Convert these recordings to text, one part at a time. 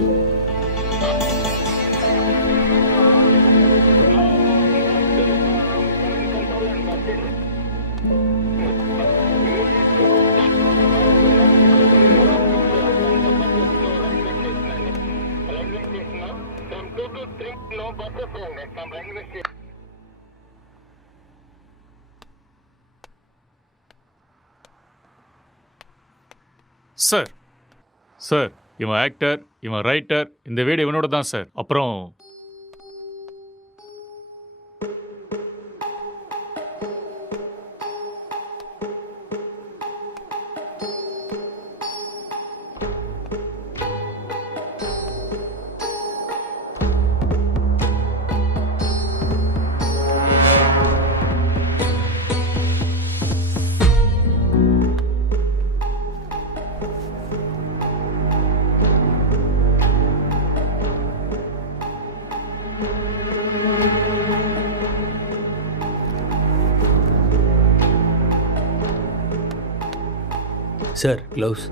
Sir sir இவன் actor, இவன் writer, இந்த வீடு இவனோட தான் சார். அப்புறம் சார் க்ளவுஸ்.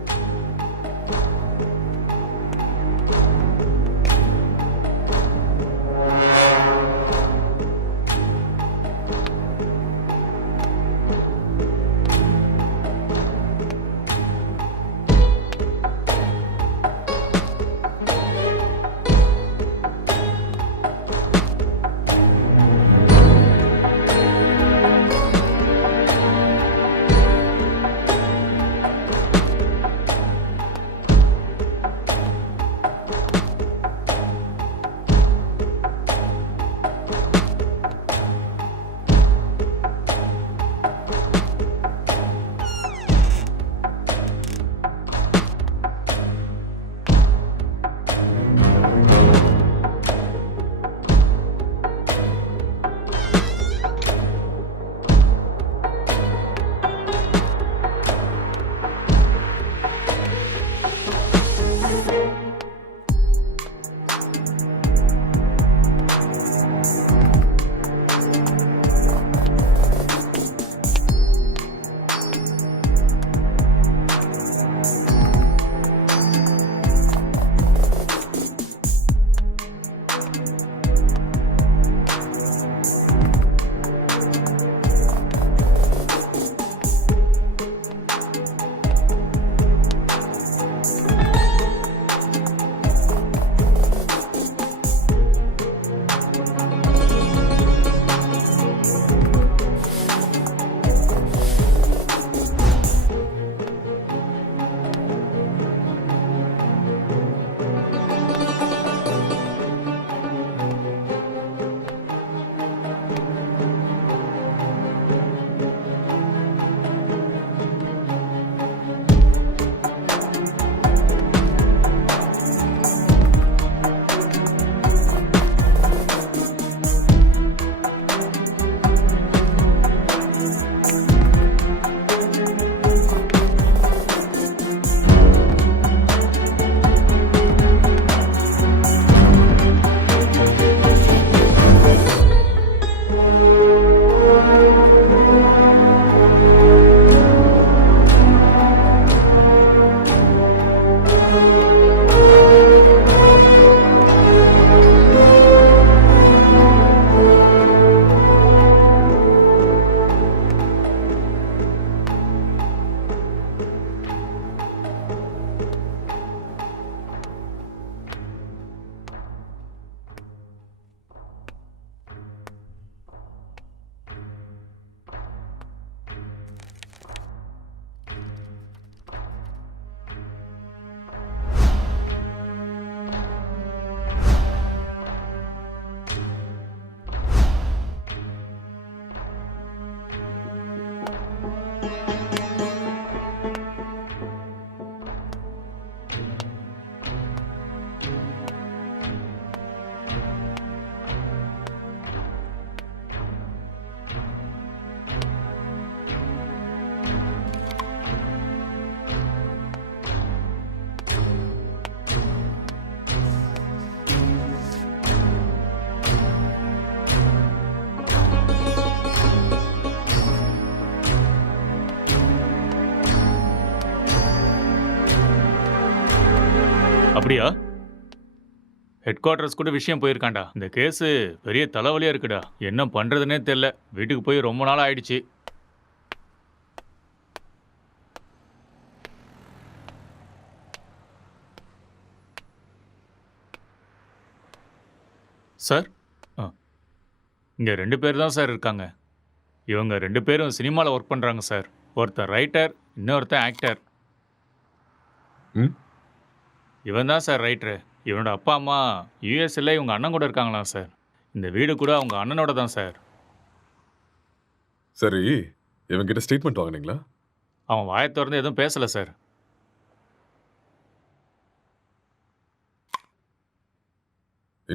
அப்படியா? ஹெட் குவார்ட்டர்ஸ் கூட விஷயம் போயிருக்காண்டா. இந்த கேஸு பெரிய தலைவலியா இருக்குடா. என்ன பண்றதுனே தெரியல. வீட்டுக்கு போய் ரொம்ப நாள் ஆயிடுச்சு. சார், இங்க 2 பேர் தான் சார் இருக்காங்க. இவங்க 2 பேரும் சினிமாவில் ஒர்க் பண்றாங்க சார். ஒருத்தன் ரைட்டர், இன்னொருத்தன் ஆக்டர். ம் இவன் தான் சார் ரைட்டரு. இவனோட அப்பா அம்மா யூஎஸ்ல இவங்க அண்ணன் கூட இருக்காங்களாம் சார். இந்த வீடு கூட அவங்க அண்ணனோட தான் சார். சரி, இவங்கிட்ட ஸ்டேட்மெண்ட் வாங்குனீங்களா? அவன் வாயை திறந்து எதுவும் பேசல சார்.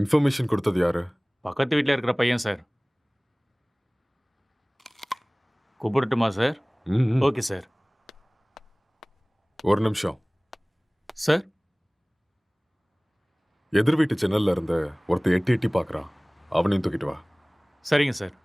இன்ஃபர்மேஷன் கொடுத்தது யாரு? பக்கத்து வீட்டில் இருக்கிற பையன் சார். கூப்பிடட்டுமா சார்? ம், ம். Okay sir. ஒரு நிமிஷம். சார், எதிர் வீட்டு ஜன்னல்ல இருந்து ஒருத்தன் எட்டி எட்டி பார்க்கறான். அவனையும் தூக்கிட்டு வா. சரிங்க சார்.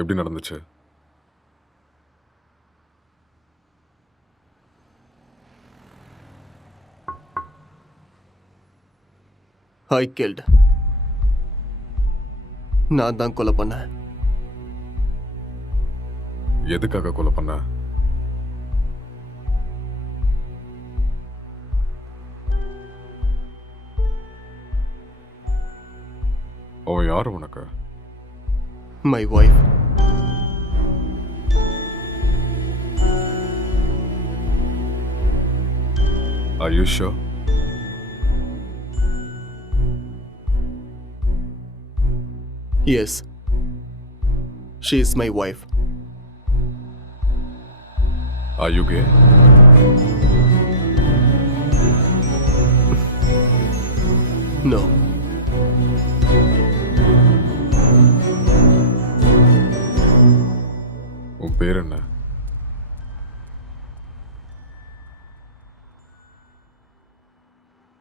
எப்படி நடந்துச்சு? ஐ கில்ட். நான் தான் கொலை பண்ணேன். எதுக்காக கொலை பண்ண? அவன் யாரு உனக்கு? My wife. Are you sure? Yes. She is my wife. Are you gay? No. உன் பேர் என்ன?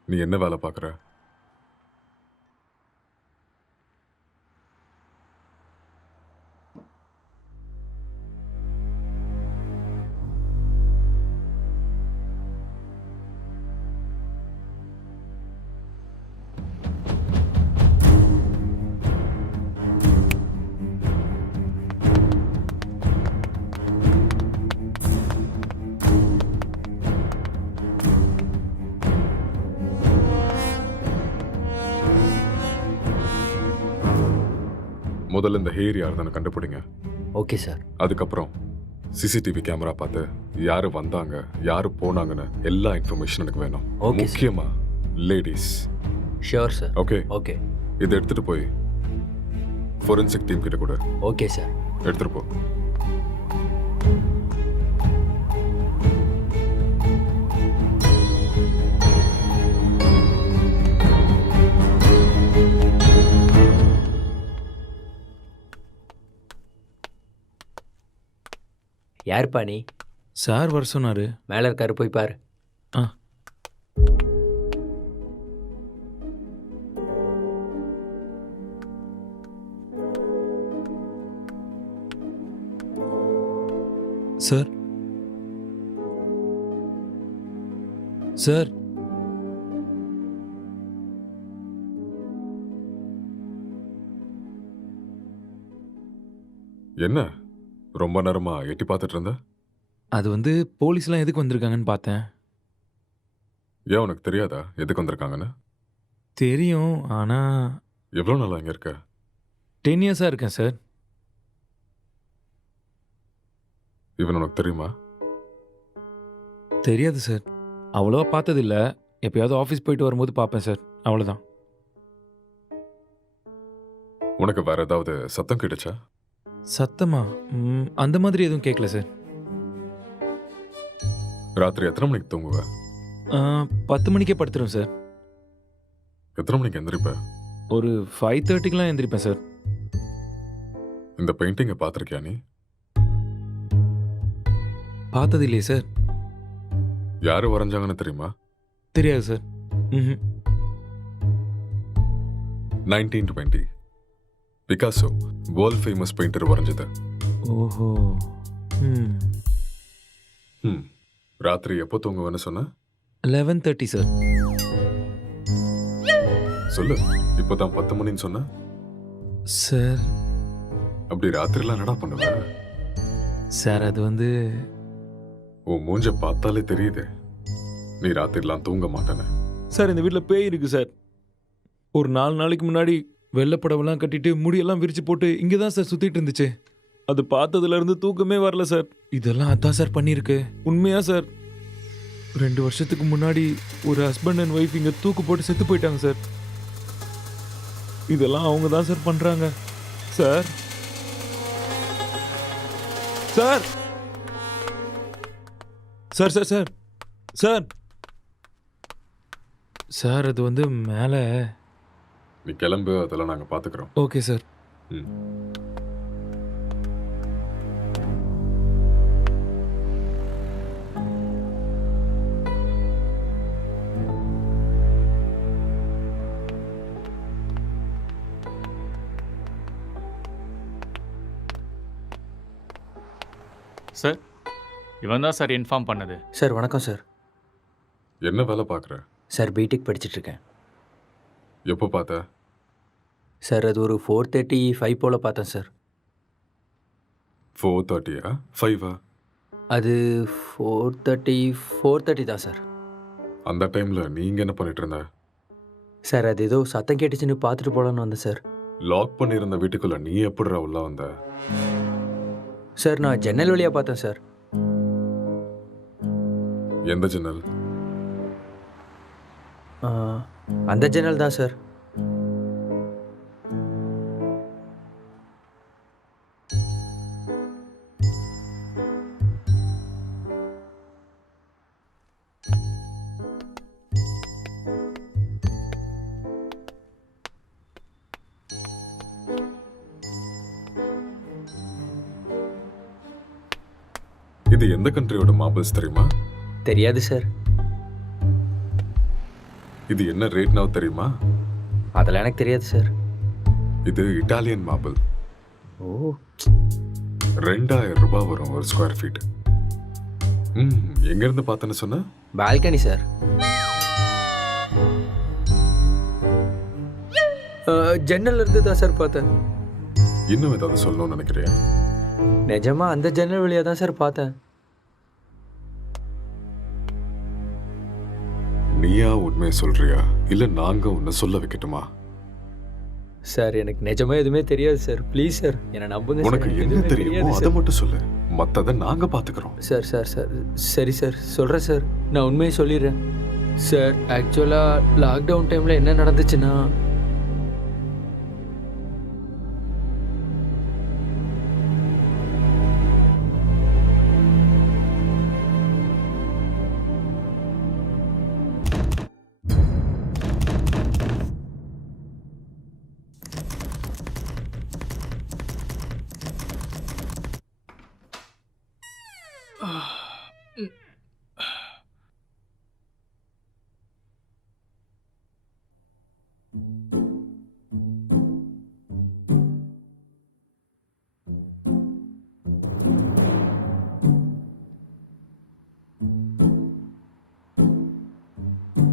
நீ என்ன வேலை பார்க்குற? முதல்ல இந்த ஹேர் யாருன்னு கண்டுபிடிங்க. Okay sir. அதுக்கப்புறம் சிசிடிவி கேமரா பார்த்து யாரு வந்தாங்க, யாரு போனாங்கன்னு எல்லா இன்ஃபர்மேஷன் எனக்கு வேணும். Okay, sir. முக்கியமா ladies. Sure sir. Okay, okay. இதை எடுத்துட்டு போய் ஃபோரன்சிக் டீம் கிட்ட கூட ஓகே சார். எடுத்துட்டு போ. யாருப்பா நீ? சார் வர சொன்னாரு. மேலே இருக்காரு, போய் பாரு. ஆ. சார், சார், என்ன ரொம்ப நேரமா எட்டி பார்த்துட்டு இருந்த? அது வந்து போலீஸ்லாம் எதுக்கு வந்திருக்காங்கன்னு பார்த்தேன். ஏன் உனக்கு தெரியாதா எதுக்கு வந்திருக்காங்கன்னு? தெரியும், ஆனால் எவ்வளோ நாளா இங்க இருக்க? 10 இயர்ஸாக இருக்கேன் சார். இவன் உனக்கு தெரியுமா? தெரியாது சார். அவ்வளோவா பார்த்ததில்ல. எப்பயாவது ஆஃபீஸ் போயிட்டு வரும்போது பார்ப்பேன் சார், அவ்வளோதான். உனக்கு வேற ஏதாவது சத்தம் கேட்டுச்சா? சத்தமா? அந்த மாதிரி எதுவும் கேட்கல சார். ராத்திரி எத்தனை மணிக்கு தூங்குவ? 10 மணிக்கே படுத்துரும் சார். எத்தனை மணிக்கு எந்திரிப்ப? ஒரு 5:30க்கெலாம் எந்திரிப்பேன் சார். இந்த பெயிண்டிங்கை பார்த்துருக்கியா நீ? பார்த்தது இல்லையே சார். யாரு வரைஞ்சாங்கன்னு தெரியுமா? தெரியாது சார். ம். 1920 பிகாசோ வேர்ல்ட் ஃபேமஸ் பெயிண்டர் வரைஞ்சது. ஓஹோ. ம். ராத்திரி எப்போ தூங்குவேன்னு சொன்ன? 11:30 சார். சொல்லு. இப்போதான் 10 மணின்னு சொன்ன. சார் அப்படி ராத்திரிலாம் என்னடா பண்ணுவ? சார் அது வந்து உன் மூஞ்ச பார்த்தாலே தெரியுது நீ ராத்திரிலாம் தூங்க மாட்டேன்னு. சார் இந்த வீட்டில் பேய் இருக்கு சார். ஒரு 4 நாளைக்கு முன்னாடி வெள்ளைப்படவெல்லாம் கட்டிட்டு முடியெல்லாம் விரிச்சு போட்டு இங்கே தான் சார் சுற்றிட்டு இருந்துச்சு. அது பார்த்ததுலேருந்து தூக்கமே வரல சார். இதெல்லாம் அதான் சார் பண்ணியிருக்கு. உண்மையா சார். 2 வருஷத்துக்கு முன்னாடி ஒரு ஹஸ்பண்ட் அண்ட் ஒய்ஃப் இங்கே தூக்கு போட்டு செத்து போயிட்டாங்க சார். இதெல்லாம் அவங்க தான் சார் பண்ணுறாங்க. Sir sir sir sir sir sir sir அது வந்து மேலே. நீ கிளம்பு, அதெல்லாம் நாங்கள் பார்த்துக்குறோம். Okay sir. ம். சார் இவன் தான் சார் இன்ஃபார்ம் பண்ணது. சார் வணக்கம் சார். என்ன வேலை பார்க்குற? சார் பிடெக் படிச்சிட்ருக்கேன். எப்போ பார்த்த? சார் அது ஒரு 4:35 போல் பார்த்தேன் சார். 4:30 5 அது 4:30 தான் சார். அந்த டைமில் நீங்க என்ன பண்ணிட்டு இருந்த? சார் அது ஏதோ சத்தம் கேட்டுச்சுன்னு பார்த்துட்டு போகலான்னு வந்தேன் சார். லாக் பண்ணியிருந்த வீட்டுக்குள்ள நீ எப்படிடா உள்ள வந்த? சார் நான் ஜன்னல் வழியாக பார்த்தேன் சார். எந்த ஜன்னல்? ஆ, அந்த ஜன்னல் தான் சார். இது எந்த கண்ட்ரியோட மார்பிள்ஸ் தெரியுமா? தெரியாது சார். இது என்ன ரேட்னா தெரியுமா? அதெல்லாம் எனக்கு தெரியாது சார். இது இட்டாலியன் மார்பிள். ஓ 2000 ரூபாய் வரும் ஒரு ஸ்கொயர் ஃபீட். எங்கேருந்து பார்த்தேன்னு சொன்ன? Balcony sir. ஜன்னல் இருந்து தான் சார் பார்த்தேன். இன்னும் ஏதாவது சொல்லணும்னு நினைக்கிறியா? நிஜமா அந்த ஜன்னல் வழியாக தான் சார் பார்த்தேன். நீயா உண்மையை சொல்றியா இல்ல நாங்க உன்னை சொல்ல வைக்கட்டுமா? சார் எனக்கு நிஜமா எதுவுமே தெரியாது சார். ப்ளீஸ் சார் என்னை நம்புங்க சார். உனக்கு எனக்கு என்ன எதுவுமே தெரியுமோ தெரியாது அதை சார். மட்டும் சொல்லு, மத்ததை நாங்க பாத்துக்கிறோம். சார் சார் சார் சரி சார் சொல்கிறேன் சார். நான் உண்மையை சொல்லிடுறேன் சார். ஆக்சுவலாக லாக்டவுன் டைமில் என்ன நடந்துச்சுன்னா,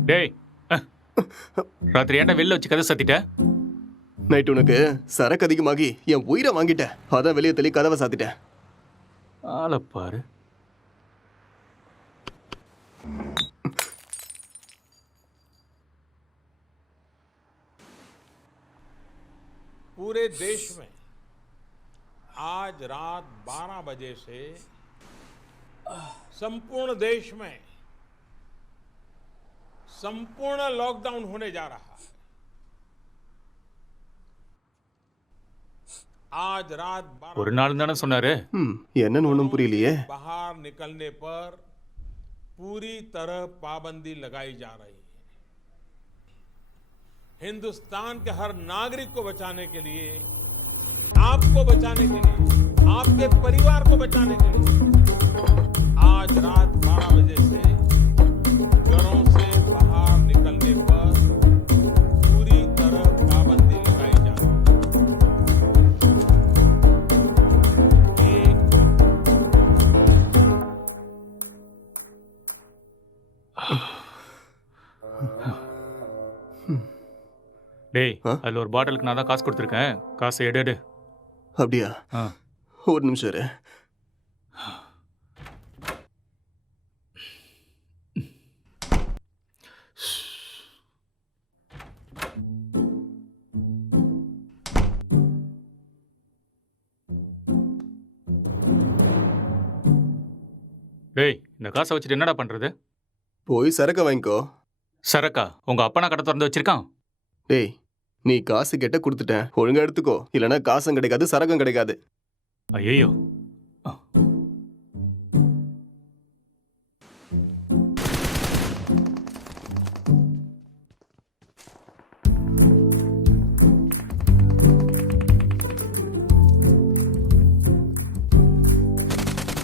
டேய் ராத்திரி ஏன்டா வெளில வச்சு கதை சாத்திட்ட? நைட் உனக்கு சரக்கு அதிகமாகி என் உயிரை வாங்கிட்டேன். அதான் வெளியே தள்ளி கதவை சாத்திட்டேன். ஆளை பாரு. पूरे देश में आज रात 12 बजे से संपूर्ण देश में संपूर्ण लॉकडाउन होने जा रहा है। आज रात 12 ஒரு நாள் தானே சொன்னாரு. என்னன்னு ஒன்றும் புரியலையே. बाहर निकलने पर पूरी तरह पाबंदी लगाई जा रही है। हिंदुस्तान के हर नागरिक को बचाने के लिए, आपको बचाने के लिए, आपके परिवार को बचाने के लिए आज रात 12 बजे से டேய் ஆ? அதில் ஒரு பாட்டிலுக்கு நான் தான் காசு கொடுத்துருக்கேன். காசை எடு எடு. அப்படியா? ஆ. ஒரு நிமிஷம் இரு. டேய் இந்த காசை வச்சுட்டு என்னடா பண்ணுறது? போய் சரக்கு வாங்கிக்கோ. சரக்கா உங்கள் அப்பனா கடை திறந்து வச்சிருக்கான்? டேய், நீ காசு கேட்ட கொடுத்துட்டேன், ஒழுங்கா எடுத்துக்கோ. இல்லைன்னா காசும் கிடைக்காது, சரக்கும் கிடைக்காது. ஐயோ.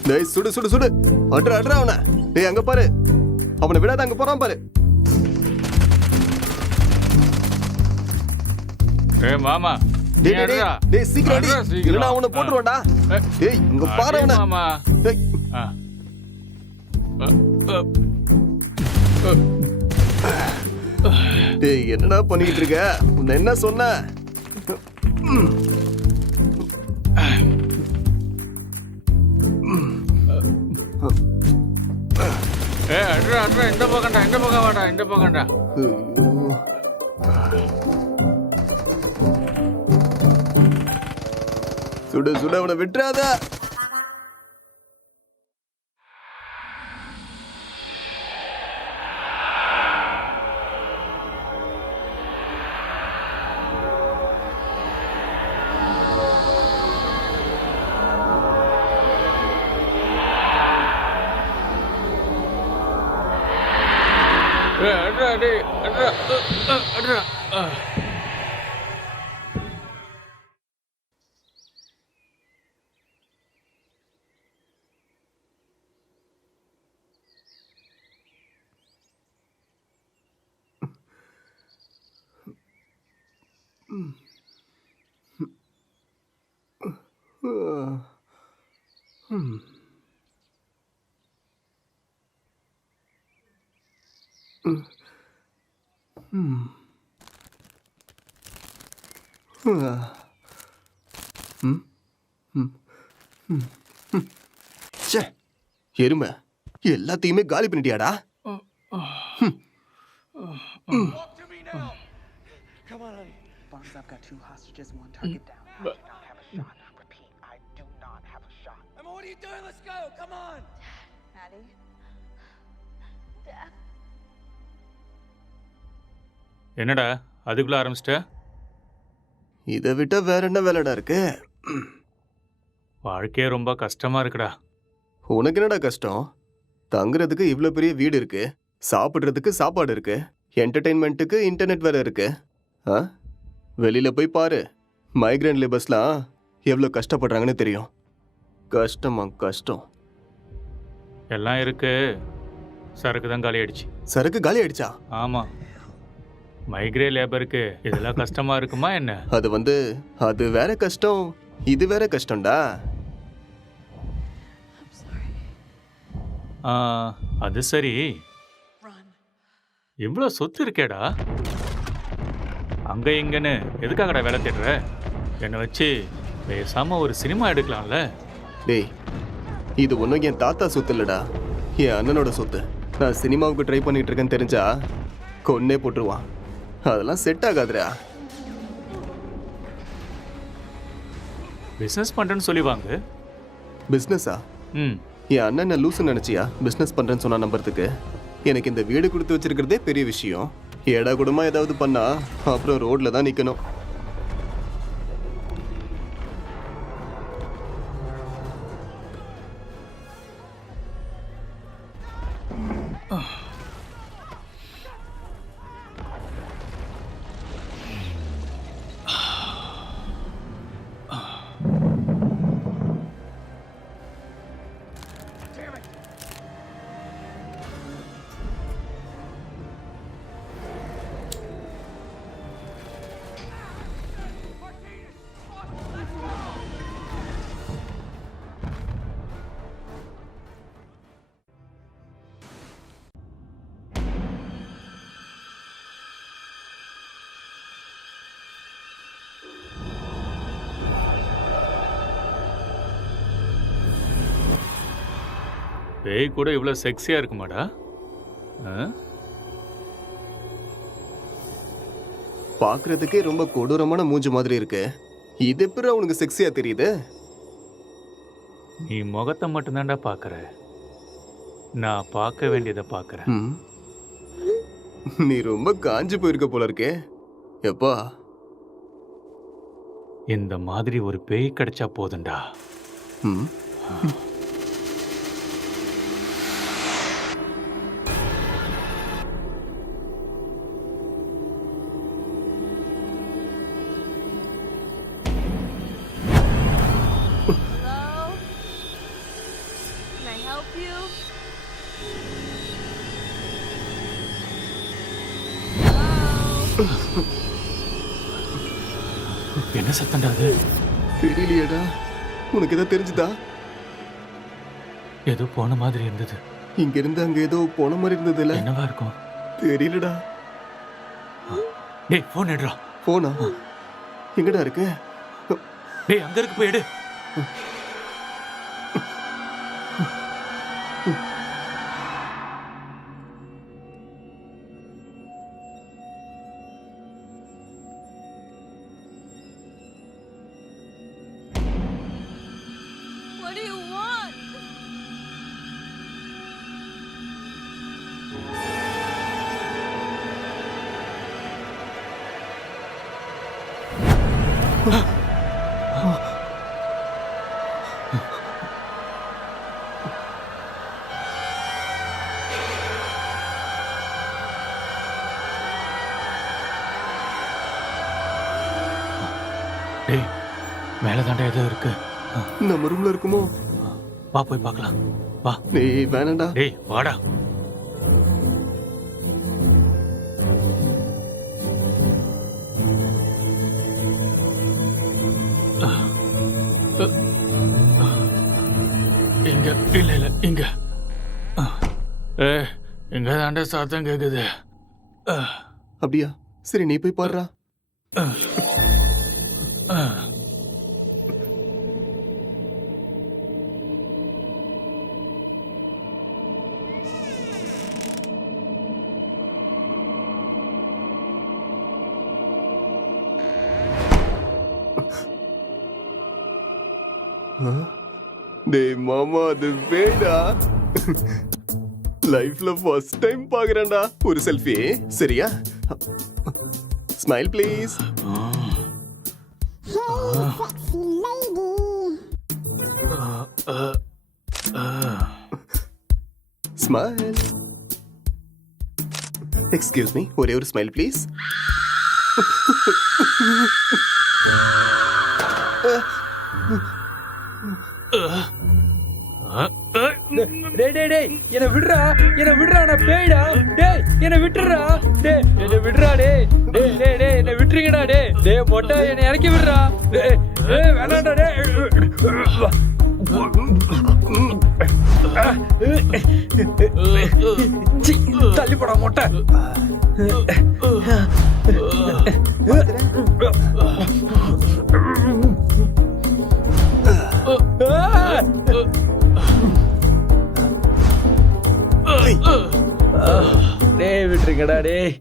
டேய், சுடு சுடு சுடு. அட்ரா அட்ரா அவனை. டேய், அங்க பாரு. அவனை விடாத, அங்க போறான் பாரு. ஏய் மாமா. டேய் டேய், டேய், டேய் சீக்கிரம் அடி. அட்ரா, சீக்கிரம். இல்லைன்னா அவனை போட்டுருவான்டா. டேய், இங்க பாரு அவனை. மாமா. டேய், ஆ. டேய், என்னடா பண்ணிட்டு இருக்க? உன்னை என்ன சொன்ன? ஏய் அட்ரா அட்ரா இந்த பக்கம்டா, இந்த பக்கம் வாடா, இந்த பக்கம்டா. ஐயோ. சுடு சுடு, அவனை விட்டுறாத. ஏய் அட்ரா டேய் அட்ரா அட்ரா. ச்சே, எருமை, எல்லாத்தையுமே காலி பண்ணிட்டியாடா? Barnes, I've got 2 hostages, 1 target down. I do not have a shot. Repeat, I do not have a shot. Emma, what are you doing? Let's go. Come on. Maddie. Dad. என்னடா அதுக்குள்ள ஆரம்பிச்சிட்ட? இதை விட்டா வேற என்ன வேலைடா இருக்கு? வாழ்க்கையே ரொம்ப கஷ்டமா இருக்குடா. உனக்கு என்னடா கஷ்டம்? தங்குறதுக்கு இவ்வளோ பெரிய வீடு இருக்கு, சாப்பிட்றதுக்கு சாப்பாடு இருக்கு, என்டர்டெயின்மெண்ட்டுக்கு இன்டர்நெட் வேற இருக்கு. ஆ, வெளியில போய் பாரு. மைக்ரேன் லேபர்ஸ்லாம் எவ்வளோ கஷ்டப்படுறாங்கன்னு தெரியும். கஷ்டமா கஷ்டம். எல்லாம் இருக்கு, சரக்கு தான் காலி ஆயிடுச்சு. சரக்கு காலி ஆயிடுச்சா? ஆமா, மைக்ரே லேபருக்கு இதெல்லாம் கஷ்டமா இருக்குமா என்ன? அது வேற கஷ்டம், இது வேற கஷ்டம்டா. I'm sorry. ஆ, அது சரி, Run. இவ்வளோ சொத்து இருக்கேடா, அங்க இங்கன்னு எதுக்காகடா வேலை தேடுற? என்னை வச்சு பேசாம ஒரு சினிமா எடுக்கலாம்ல? டேய், இது ஒன்றும் என் தாத்தா சொத்து இல்லடா, என் அண்ணனோட சொத்து. நான் சினிமாவுக்கு ட்ரை பண்ணிட்டு இருக்கேன்னு தெரிஞ்சா கொன்னே போட்டுருவான். அதெல்லாம் செட் ஆகாதுடா. பிஸ்னஸ் பண்ணுறேன்னு சொல்லி வாங்க. பிஸ்னஸா? ம், என் அண்ணன் லூசுன்னு நினச்சியா பிஸ்னஸ் பண்ணுறேன்னு சொன்னா நம்புறதுக்கு? எனக்கு இந்த வீடு கொடுத்து வச்சிருக்கிறதே பெரிய விஷயம். ஏடா கூடமா ஏதாவது பண்ணா அப்புறம் ரோட்ல தான் நிற்கணும். பேய் கூட இவ்வளோ செக்ஸியாக இருக்குமாடா? ஆ? பார்க்கறதுக்கே ரொம்ப கொடூரமான மூஞ்சி மாதிரி இருக்கு. இது எப்படி உனக்கு செக்ஸியா தெரியுது? நீ முகத்தை மட்டும்தான்டா பார்க்குற. நான் பார்க்க வேண்டியதை பார்க்குறேன். ம். நீ ரொம்ப காஞ்சு போயிருக்க போல இருக்கே. எப்பா இந்த மாதிரி ஒரு பேய் கிடைச்சா போதும்டா. ம். Hello? Can I help you? Hello? என்ன சத்தம்டா அது? தெரியலையேடா. உனக்கு ஏதோ தெரிஞ்சுதா? ஏதோ போன மாதிரி இருந்தது. இங்க இருந்து அங்க ஏதோ போன மாதிரி இருந்ததுல. என்னவா இருக்கும்? தெரியலடா. டேய் ஃபோன் எடுறா. போனா எங்கடா இருக்கு? டேய் அங்க இருக்கு, போய் எடு. What do you want? டேய் மேலே தாண்டா ஏதோ இருக்கு. நம்ம ரூம்ல இருக்குமோ? வா போய் பார்க்கலாம். வா. டேய் வேணாம்டா. டேய் வாடா. இங்க இல்ல இல்ல இங்க. இங்க தாண்டா சத்தம் கேக்குது. அப்படியா? சரி நீ போய் பாருடா. டேய் மாமா, அது வேடா. லைஃப்ல ஃபர்ஸ்ட் டைம் பாக்குறேன்டா. ஒரு செல்ஃபி சரியா? Smile please. Smile. Excuse me, ஒரே ஒரு ஸ்மைல் ப்ளீஸ். டேய் டேய் டேய் என்ன விடுறா, என்ன விடுறா, நான் பேய்டா. டேய் என்ன விட்டுறா. டேய் என்ன விடுறா. டேய் டேய் டேய் டேய் என்ன விட்டுறீங்கடா. டேய் டேய் மொட்டை என்ன இறக்கி விடுறா. டேய் டேய் வேணாம்டா. டேய் சீ, தள்ளி போடா மொட்டை. டேய் விட்டுருங்கடா. டேய்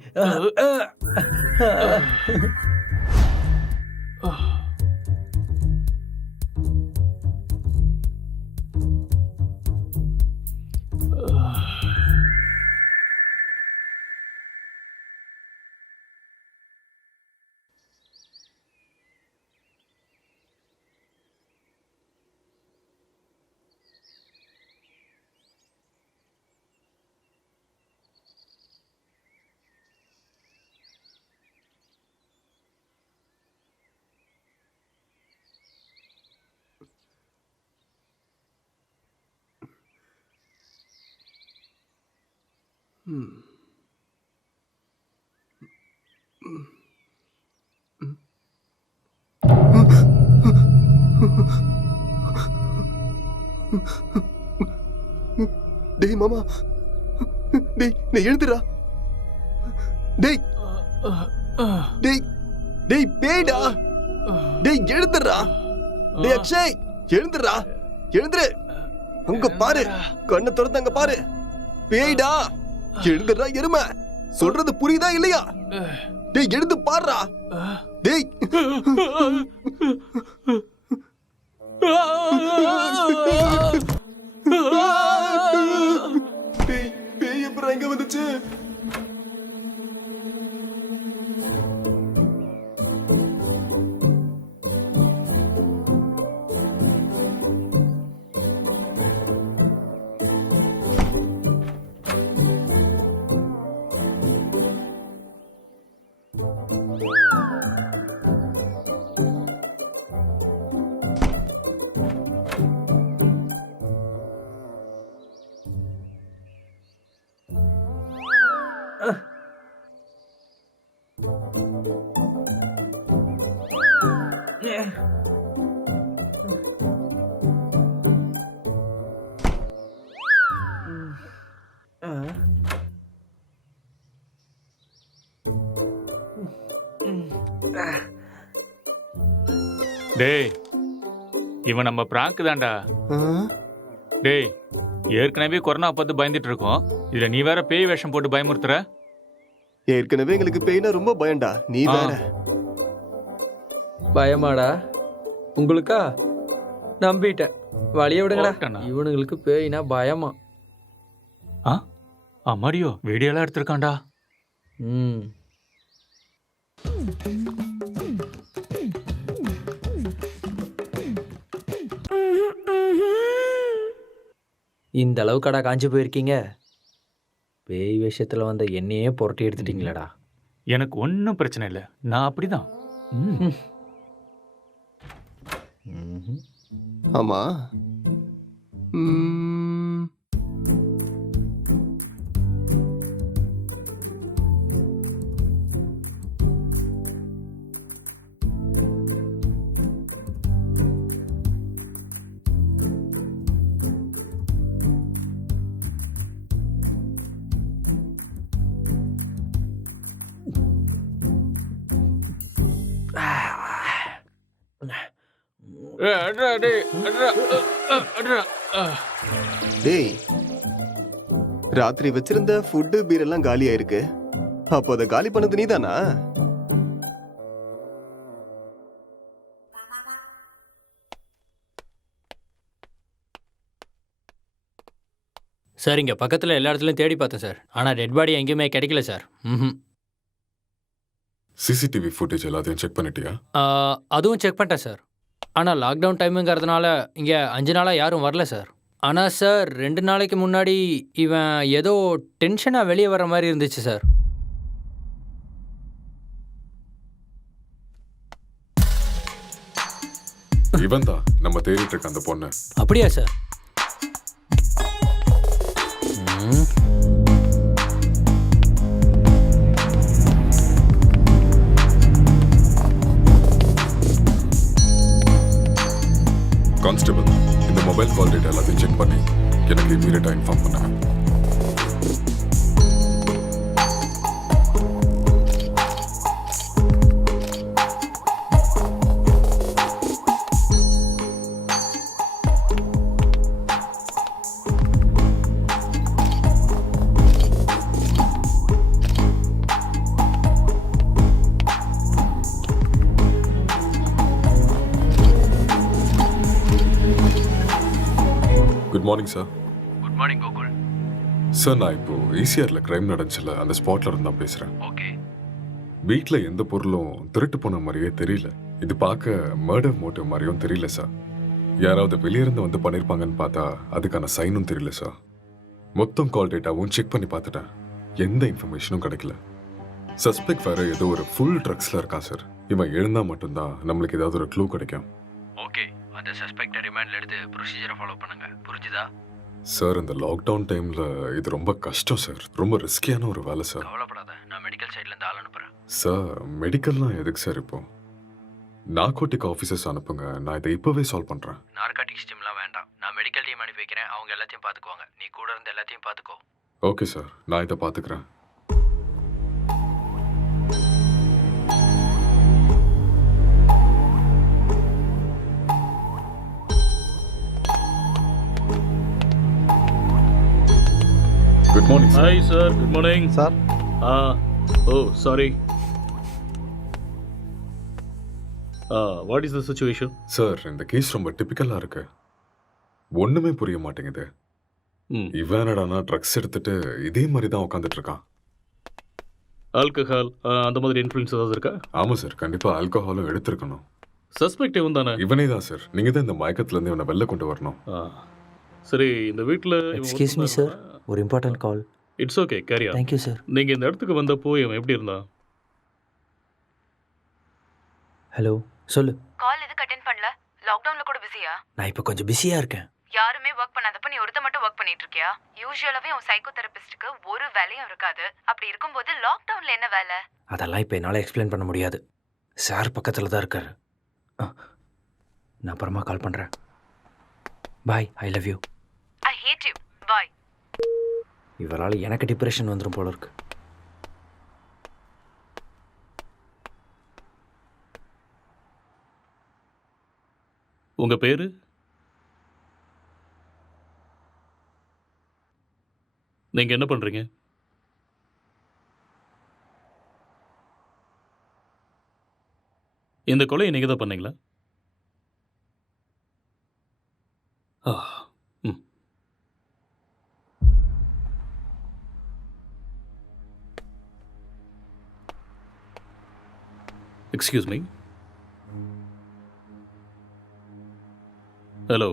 டேய் மாமா, டேய் நீ எழுந்துடா. டேய் டேய் டேய் பேய்டா. டேய் எழுந்துடா. டேய் அக்ஷய் எழுந்துடா. எழுந்துரு. அங்க பாரு, கண்ணை திறந்து அங்க பாரு. பேய்டா, எழுந்துடா எருமை. சொல்றது புரியுதா இல்லையா? டேய் எழுந்து பாருடா. டேய் டேய், பேய் எப்பறம் இங்க வந்துச்சு? டேய் இவன் நம்ம பிராங்க் தான்டா. டேய் ஏற்கனவே கொரோனா பார்த்து பயந்துட்டு இருக்கோம், இதுல நீ வேற பேய் வேஷம் போட்டு பயமுறுத்துற. ஏற்கனவே எங்களுக்கு பேய்னா ரொம்ப பயம்டா, நீ வேற. பயமாடா உங்களுக்கா? நம்பிட்டேன், வழிய விடுங்கடா. போட்டேனா? இவனுங்களுக்கு பேய்னா பயமா? அம்மாடியோ வீடியோலாம் எடுத்திருக்கான்டா. ம். இந்த அளவுக்கடா காஞ்சி போயிருக்கீங்க? பேய் விஷயத்துல வந்த என்னையே புரட்டி எடுத்துட்டீங்களடா. எனக்கு ஒன்றும் பிரச்சனை இல்லை, நான் அப்படிதான். ஆமா. டேய், ராத்திரி வச்சிருந்த ஃபுட்டு பீர் எல்லாம் காலி ஆயிருக்கு. அப்போ அதை காலி பண்ணது நீதானா? சார் இங்கே பக்கத்தில் எல்லா இடத்துலையும் தேடி பார்த்தேன் சார், ஆனால் டெட் பாடி எங்கேயுமே கிடைக்கல சார். சிசிடிவி ஃபுட்டேஜ் எல்லாத்தையும் செக் பண்ணிட்டியா? அதுவும் செக் பண்ணிட்டேன் சார். ஆனால் லாக்டவுன் டைமுங்கிறதுனால இங்கே 5 நாளாக யாரும் வரல சார். ஆனால் சார் 2 நாளைக்கு முன்னாடி இவன் ஏதோ டென்ஷனாக வெளியே வர மாதிரி இருந்துச்சு சார். இவன் தான் நம்ம தேடிட்டு இருக்க அந்த பொண்ணு. அப்படியா சார்? கான்ஸ்டபிள், இந்த மொபைல் கால் டேட்டா எல்லாத்தையும் செக் பண்ணி எனக்கு இமீடியட்டாக இன்ஃபார்ம் பண்ணுங்க. Good morning sir. Good morning Gokul. Sir, நான் இப்போ ஈசிஆரில் கிரைம் நடந்துச்சுல, அந்த ஸ்பாட்ல இருந்து தான் பேசுகிறேன். ஓகே. வீட்டில் எந்த பொருளும் திருட்டு போன மாதிரியே தெரியல. இது பார்க்க மர்டர் மோட்டிவ் மாதிரியும் தெரியல சார். யாராவது வெளியிருந்து வந்து பண்ணியிருப்பாங்கன்னு பார்த்தா அதுக்கான சைனும் தெரியல சார். மொத்தம் கால் டேட்டாவும் செக் பண்ணி பார்த்துட்டேன், எந்த இன்ஃபர்மேஷனும் கிடைக்கல. சஸ்பெக்ட் வேற ஏதோ ஒரு ஃபுல் ட்ரக்ஸில் இருக்கான் சார். இவன் எழுந்தா மட்டும்தான் நம்மளுக்கு ஏதாவது ஒரு க்ளூ கிடைக்கும். ஓகே, அந்த சஸ்பெக்டை ரிமாண்ட்ல எடுத்து ப்ரொசீஜரை ஃபாலோ பண்ணுங்க, புரிஞ்சுதா? சார், இந்த லாக்டவுன் டைமில் இது ரொம்ப கஷ்டம் சார். ரொம்ப ரிஸ்கியான ஒரு வேலை சார். கவலைப்படாத, நான் மெடிக்கல் சைட்லேருந்து ஆள் அனுப்புகிறேன். சார், மெடிக்கல்லாம் எதுக்கு சார் இப்போ? நார்கோட்டிக் ஆஃபீஸர்ஸ் அனுப்புங்க, நான் இதை இப்போவே சால்வ் பண்ணுறேன். நார்காட்டிக்ஸ் டீம்லாம் வேண்டாம், நான் மெடிக்கல் டீம் அனுப்பி வைக்கிறேன், அவங்க எல்லாத்தையும் பார்த்துக்குவாங்க. நீ கூட இருந்து எல்லாத்தையும் பார்த்துக்கோ. ஓகே சார், நான் இதை பார்த்துக்கிறேன். Good morning sir. Hi sir, good morning sir sorry. What is the situation? Sir இந்த கேஸ் ரொம்ப டிபிக்கலா இருக்கு. ஒண்ணுமே புரிய மாட்டேங்குது. இவன் என்னடானா ட்ரக்ஸ் எடுத்துட்டு இதே மாதிரி தான் உட்காந்துட்டு இருக்கான். ஆல்கஹால் அந்த மாதிரி இன்ஃப்ளூயன்ஸ் ஏதாவது இருக்கா? ஆமா சார், கண்டிப்பா ஆல்கஹாலும் எடுத்திருக்கணும். சஸ்பெக்ட் இவன் தானே? இவனே தான் சார். நீங்க தான் இந்த மயக்கத்துல இருந்து இவனை வெளில கொண்டு வரணும். சரி, இந்த வீட்டில் எக்ஸ்கியூஸ் மீ சார், ஒரு important call. It's okay, carry on. Thank you sir. நீங்கள் இந்த இடத்துக்கு வந்தப்போ இவன் எப்படி இருந்தான்? ஹலோ, சொல்லு. கால் எதுக்கு அட்டென்ட் பண்ணல? லாக்டவுன்ல கூட பிஸியா? நான் இப்போ கொஞ்சம் பிஸியாக இருக்கேன். யாருமே ஒர்க் பண்ணாதப்ப நீ ஒருத்த மட்டும் ஒர்க் பண்ணிட்டு இருக்கியா? யூசுவலாவே உன் சைக்கோ தெரபிஸ்டுக்கு ஒரு வேலையும் இருக்காது. அப்படி இருக்கும்போது லாக்டவுன்ல என்ன வேலை? அதெல்லாம் இப்போ என்னால் எக்ஸ்பிளைன் பண்ண முடியாது. சார் பக்கத்தில் தான் இருக்காரு. நான் அப்புறமா கால் பண்ணுறேன். Bye, I love you. I hate you. Bye. இவரால் எனக்கு டிப்ரெஷன் வந்துடும் போல இருக்கு. உங்கள் பேர்? நீங்கள் என்ன பண்ணுறீங்க? இந்த கொலையை நீங்கள் தான் பண்ணீங்களா? Excuse me. ஹலோ.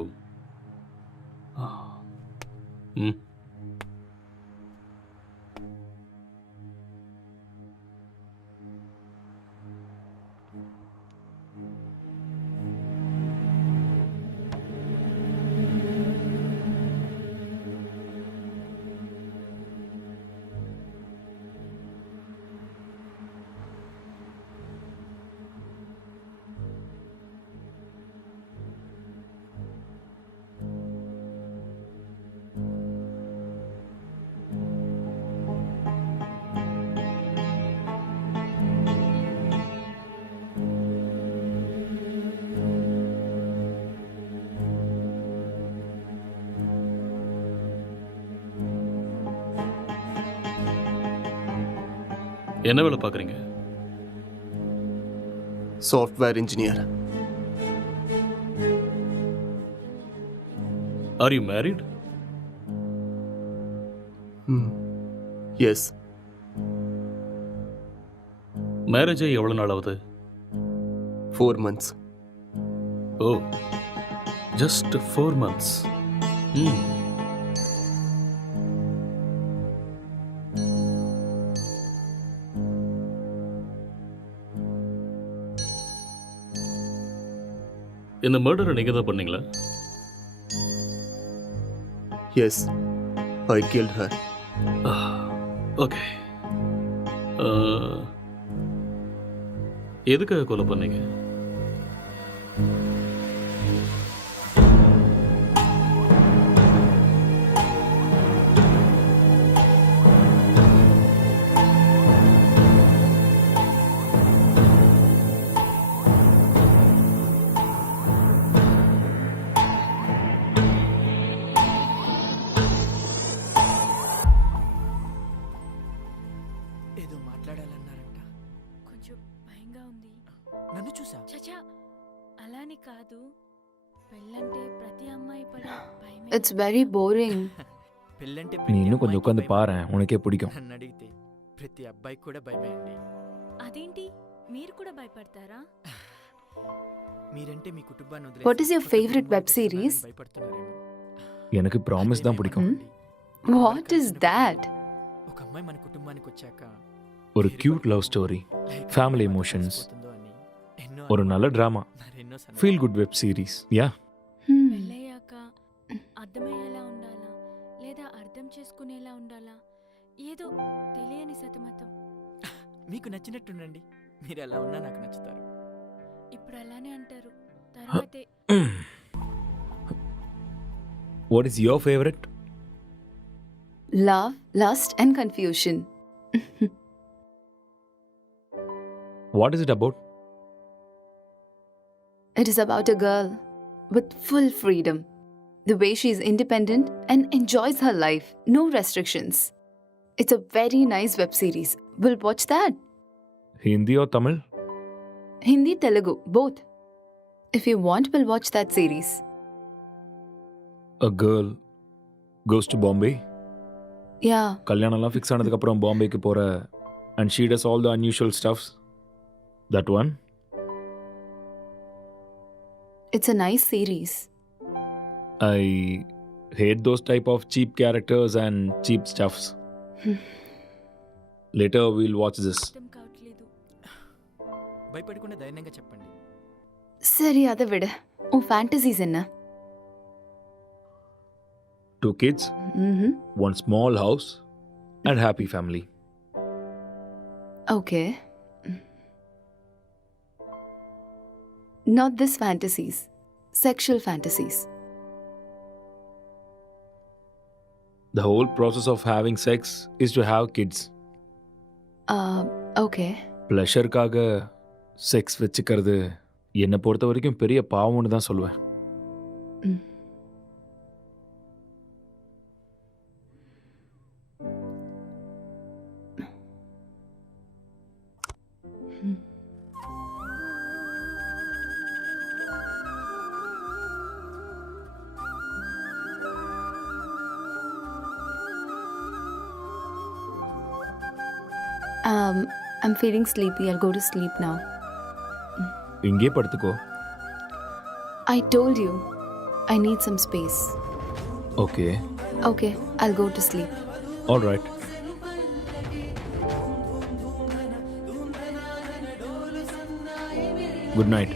என்ன வேலை பார்க்குறீங்க? Software engineer. Are you married? Yes. Marriage ஆகி எவ்வளோ நாள் ஆகுது? 4 months. ஓ, ஜஸ்ட் 4 months. இந்த மர்டரை நீங்கள் தான் பண்ணீங்களா? எஸ், ஐ killed her. ஓகே. எதுக்காக கொலை பண்ணீங்க? ఏదో మాట్లాడాలన్నారంట. కొంచెం భయంగా ఉంది. నన్ను చూసా? చచా, అలాని కాదు. పెళ్ళంటే ప్రతి అమ్మాయి పడే భయమే. It's very boring. పెళ్ళంటే நீ இன்னும் கொஞ்சம் உட்காந்து பாரு, உனக்கே பிடிக்கும். నన్ను అడిగితే ప్రతి అబ్బాయికి కూడా భయమే అండి. అదేంటి, మీరు కూడా భయపడతారా? మీరంటే మీ కుటుంబాన్ని వదిలేసి What is your favorite web series? భయపడుతున్నారేమో. எனக்கு ப்ராமிஸ் தான் பிடிக்கும். What is that? ఒక అమ్మాయి మన కుటుంబానికి వచ్చాక ஒரு cute love story, family emotions, పోతుందో అని ఎన్నో ஒரு நல்ல ட்ராமா, మరెన్నో ஃபீல் குட் வெப் சீரிஸ். யா, పెళ్ళయ్యాక అర్థమయ్యేలా ఉండాలా లేదా అర్థం చేసుకునేలా ఉండాలా? ఏదో తెలియని సతమతం. మీకు నచ్చినట్టుండండి. మీరు ఎలా ఉన్నా నాకు నచ్చుతారు. ఇప్పుడు అలానే అంటారు, తర్వాతే what is your favourite? Love, lust, and confusion. What is it about? It is about a girl with full freedom. The way she is independent and enjoys her life, no restrictions. It's a very nice web series. We'll watch that. Hindi or Tamil? Hindi, Telugu, both. If you want, we'll watch that series. A girl goes to Bombay. Yeah, கல்யாணம்லாம் fix ஆனதுக்கப்புறம் பாம்பேக்கு போகிற and she does all the unusual stuffs. That one? it's a nice series. I hate those type of cheap characters and cheap stuffs. Later we'll watch this. అర్థం కావట్లేదు. భయపడకుండా ధైర్యంగా చెప్పండి. சரி அதை விடு. உன் ஃபேண்டசிஸ் என்ன? 2 kids, ம், one small house and happy family. Okay. Not this fantasies. Sexual fantasies. The whole process of having sex is to have kids. Okay. ப்ளஷருக்காக செக்ஸ் வச்சுக்கிறது என்னை பொறுத்த வரைக்கும் பெரிய பாவம்னு தான் சொல்லுவேன். ம். ம். I'm feeling sleepy. I'll go to sleep now. இங்கே படுத்துக்கோ. I told you, I need some space. Okay. Okay, I'll go to sleep. All right. Good night.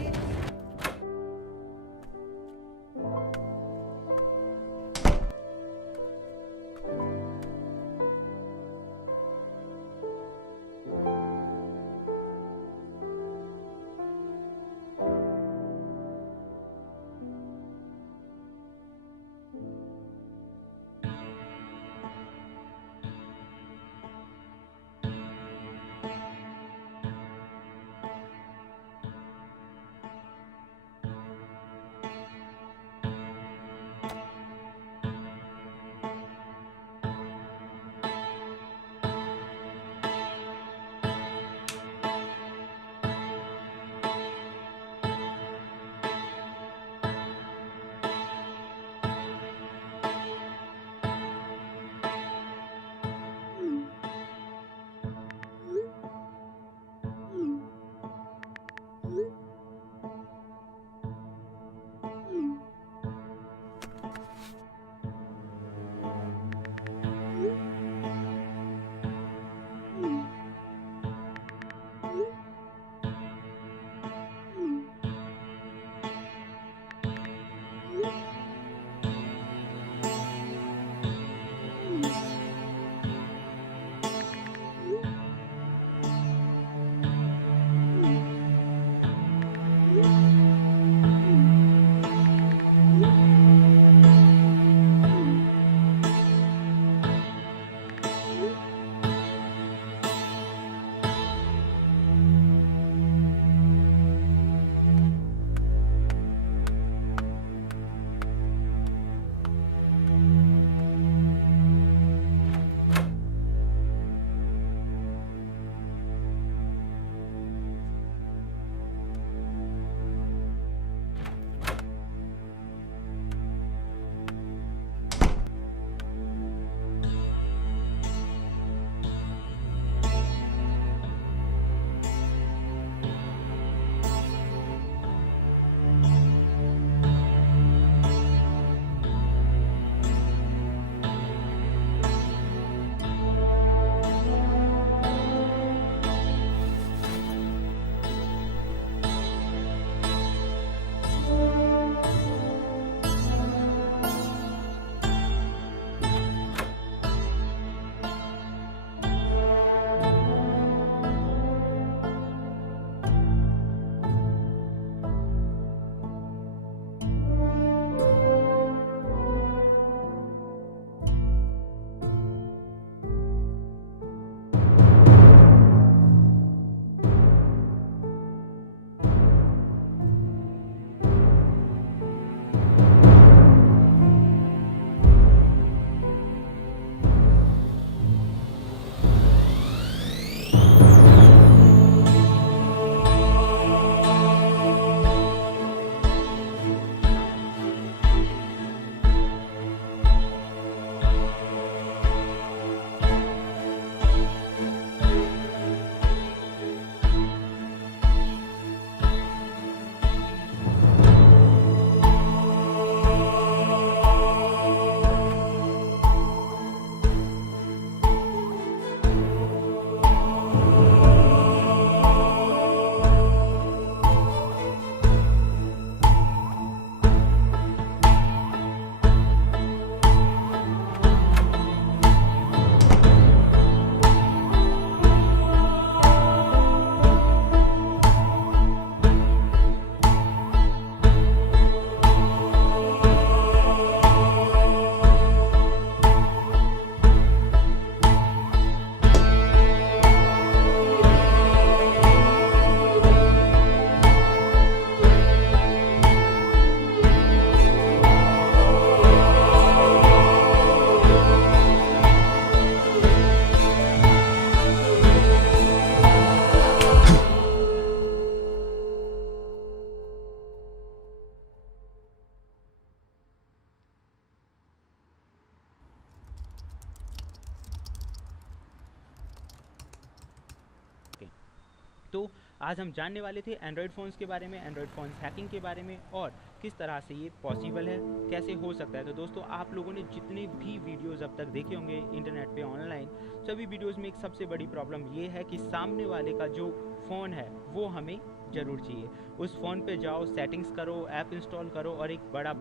तो आज हम जानने वाले थे एंड्रॉयड फ़ोन्स के बारे में, एंड्रॉयड फ़ोन्स हैकिंग के बारे में और किस तरह से ये पॉसिबल है, कैसे हो सकता है। तो दोस्तों आप लोगों ने जितने भी वीडियोस अब तक देखे होंगे इंटरनेट पे ऑनलाइन, सभी वीडियोस में एक सबसे बड़ी प्रॉब्लम ये है कि सामने वाले का जो फ़ोन है वो हमें ज़रूर चाहिए। उस फ़ोन पे जाओ, सेटिंग्स करो, ऐप इंस्टॉल करो और एक बड़ा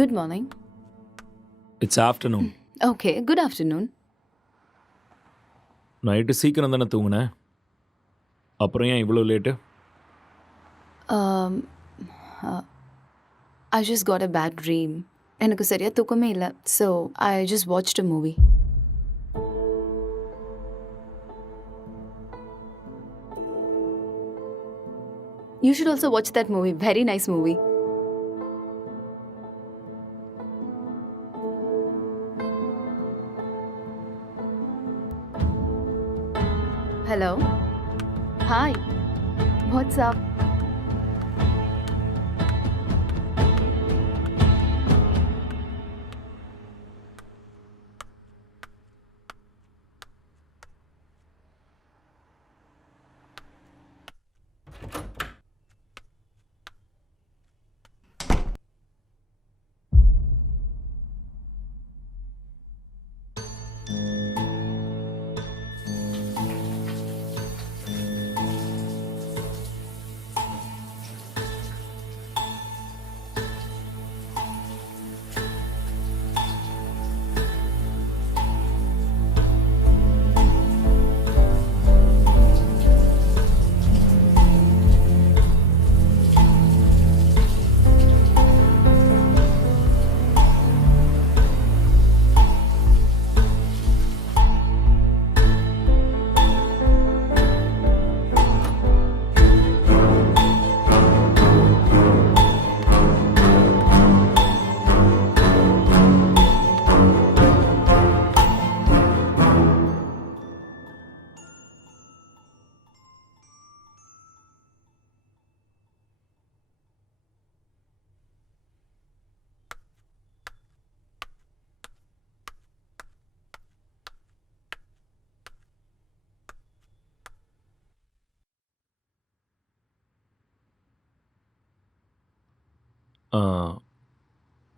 Good morning. It's afternoon. Okay, good afternoon. Night சீக்கிரம் தானே தூங்குனேன், அப்புறம் ஏன் இவ்வளோ late? Um, I just got a bad dream. எனக்கு சரியா தூக்கமே இல்லை. So, I just watched a movie. You should also watch that movie. Very nice movie. Hello. Hi. What's up?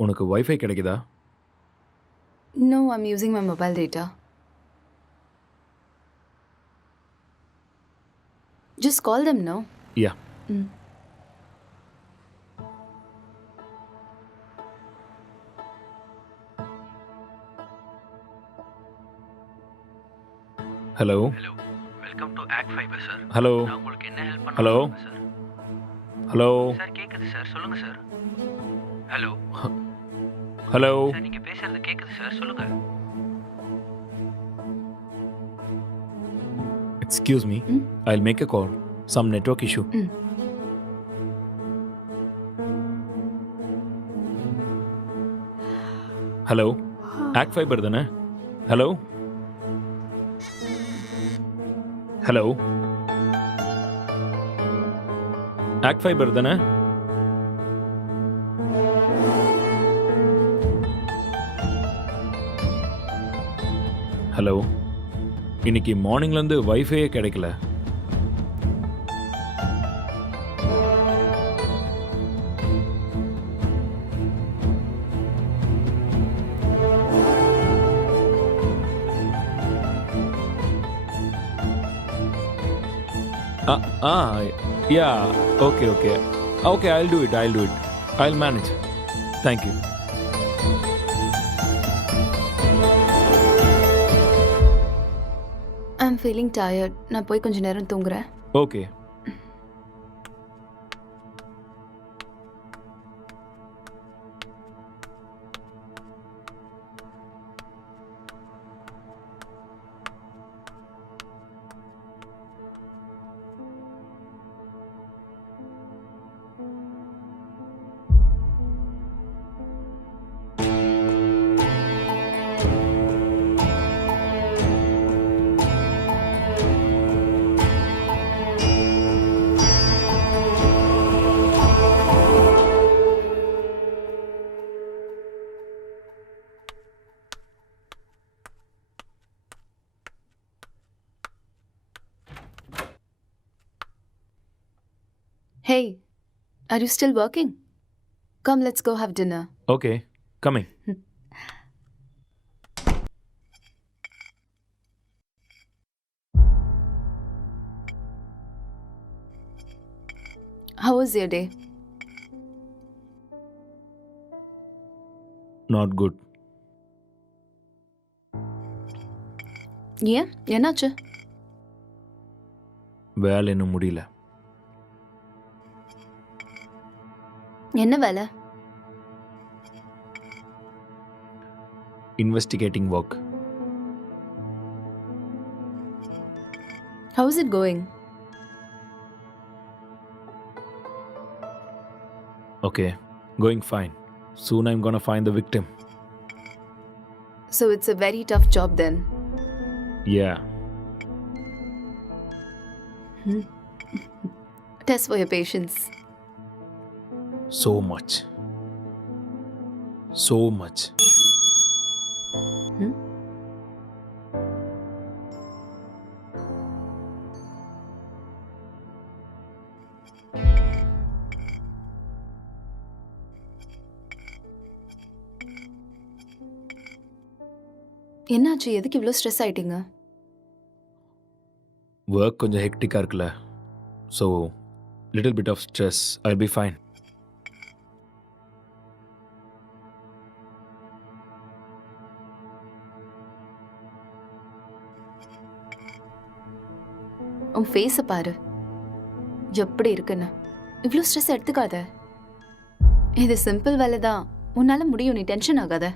உனக்கு வைஃபை கிடைக்குதா? No, I'm using my mobile data. Just call them, no? Yeah. Mm. Hello. Welcome to ACT fibre sir. Hello. நான் உங்களுக்கு என்ன help பண்ண hello. முடியும் sir? Hello. Sir கேக்குது sir, சொல்லுங்க sir. Hello hello. Sir, நீங்க பேசுறது கேக்குது சார், சொல்லுங்க. Excuse me, I'll make a call. Some network issue. Hello, ACT fibre தானே? ஹலோ ஹலோ, ஆக்ட் ஃபைபர் தானே? ஹலோ, இன்னைக்கு மார்னிங்லேருந்து வைஃபையே கிடைக்கல. Yeah, okay, I'll do it. I'll manage. Thank you. I'm feeling tired. நான் போய் கொஞ்ச நேரம் தூங்குறேன். Okay. Hey, are you still working? Come, let's go have dinner. Okay coming. How was your day? Not good. ஏன் என்னாச்சு? வேலை இன்னும் முடியல. என்ன வேலை? Investigating work. How is it going? Okay, going fine. Soon I'm gonna find the victim. So it's a very tough job then. Yeah. Test for your patience. So much. So much. என்னாச்சு? எதுக்கு இவ்வளோ stress ஆயிட்டீங்க? Work கொஞ்சம் ஹெக்டிக்காக இருக்குல்ல, so little bit of stress. I be fine. உன் ஃபேஸை பாரு, எப்படி இருக்குன்னு. இவ்வளோ ஸ்ட்ரெஸ் எடுத்துக்காத. இது சிம்பிள் வேலை தான், உன்னால முடியும். நீ டென்ஷன் ஆகாத.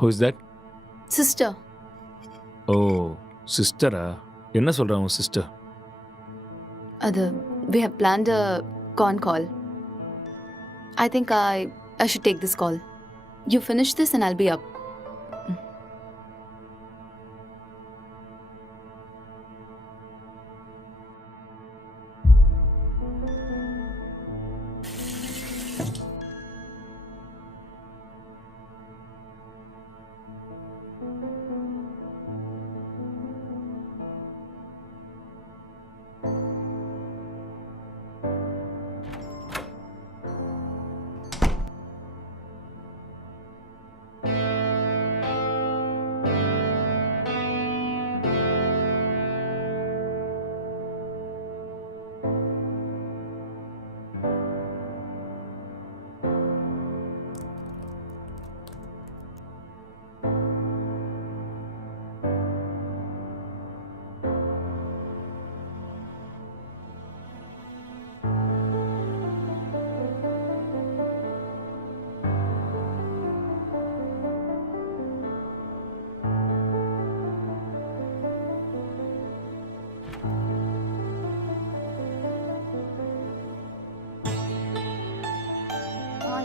Who is that? சிஸ்டர். ஓ சிஸ்டரா? என்ன சொல்கிறா உன் சிஸ்டர்? அது we have planned a con call. I think I should take this call. You finish this and I'll be up.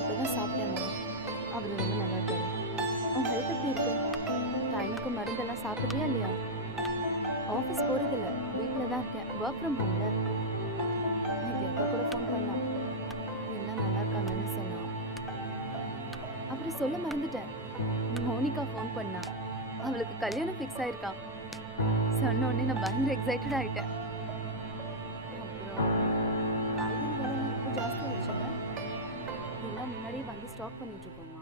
இப்பதான் சாப்பிட்டேம்மா. அவர் ரொம்ப நல்லா இருக்காரு. உன் ஹெல்த் எப்படி இருக்கு? டைமுக்கு மருந்தெல்லாம் சாப்பிட்றியா இல்லையா? ஆஃபீஸ் போகிறதில்ல, வீட்டில் தான் இருக்கேன். ஒர்க் ஃப்ரம் ஹோம்ல. இன்னைக்கு அக்கா கூட ஃபோன் பண்ணலாம். எல்லாம் நல்லா இருக்காங்கன்னு சொன்னான். அப்புறம் சொல்ல மறந்துட்டேன், மோனிகா ஃபோன் பண்ணா. அவளுக்கு கல்யாணம் ஃபிக்ஸ் ஆயிருக்கான். சொன்ன உடனே நான் பயங்கர எக்ஸைட்டட் ஆகிட்டேன். அப்புறம் காய்கறி விலை இப்போ ஜாஸ்தி ஆயிடுச்சுல்ல, எல்லாம் முன்னாடியே வாங்கி ஸ்டாக் பண்ணிட்டு இருக்கோமா.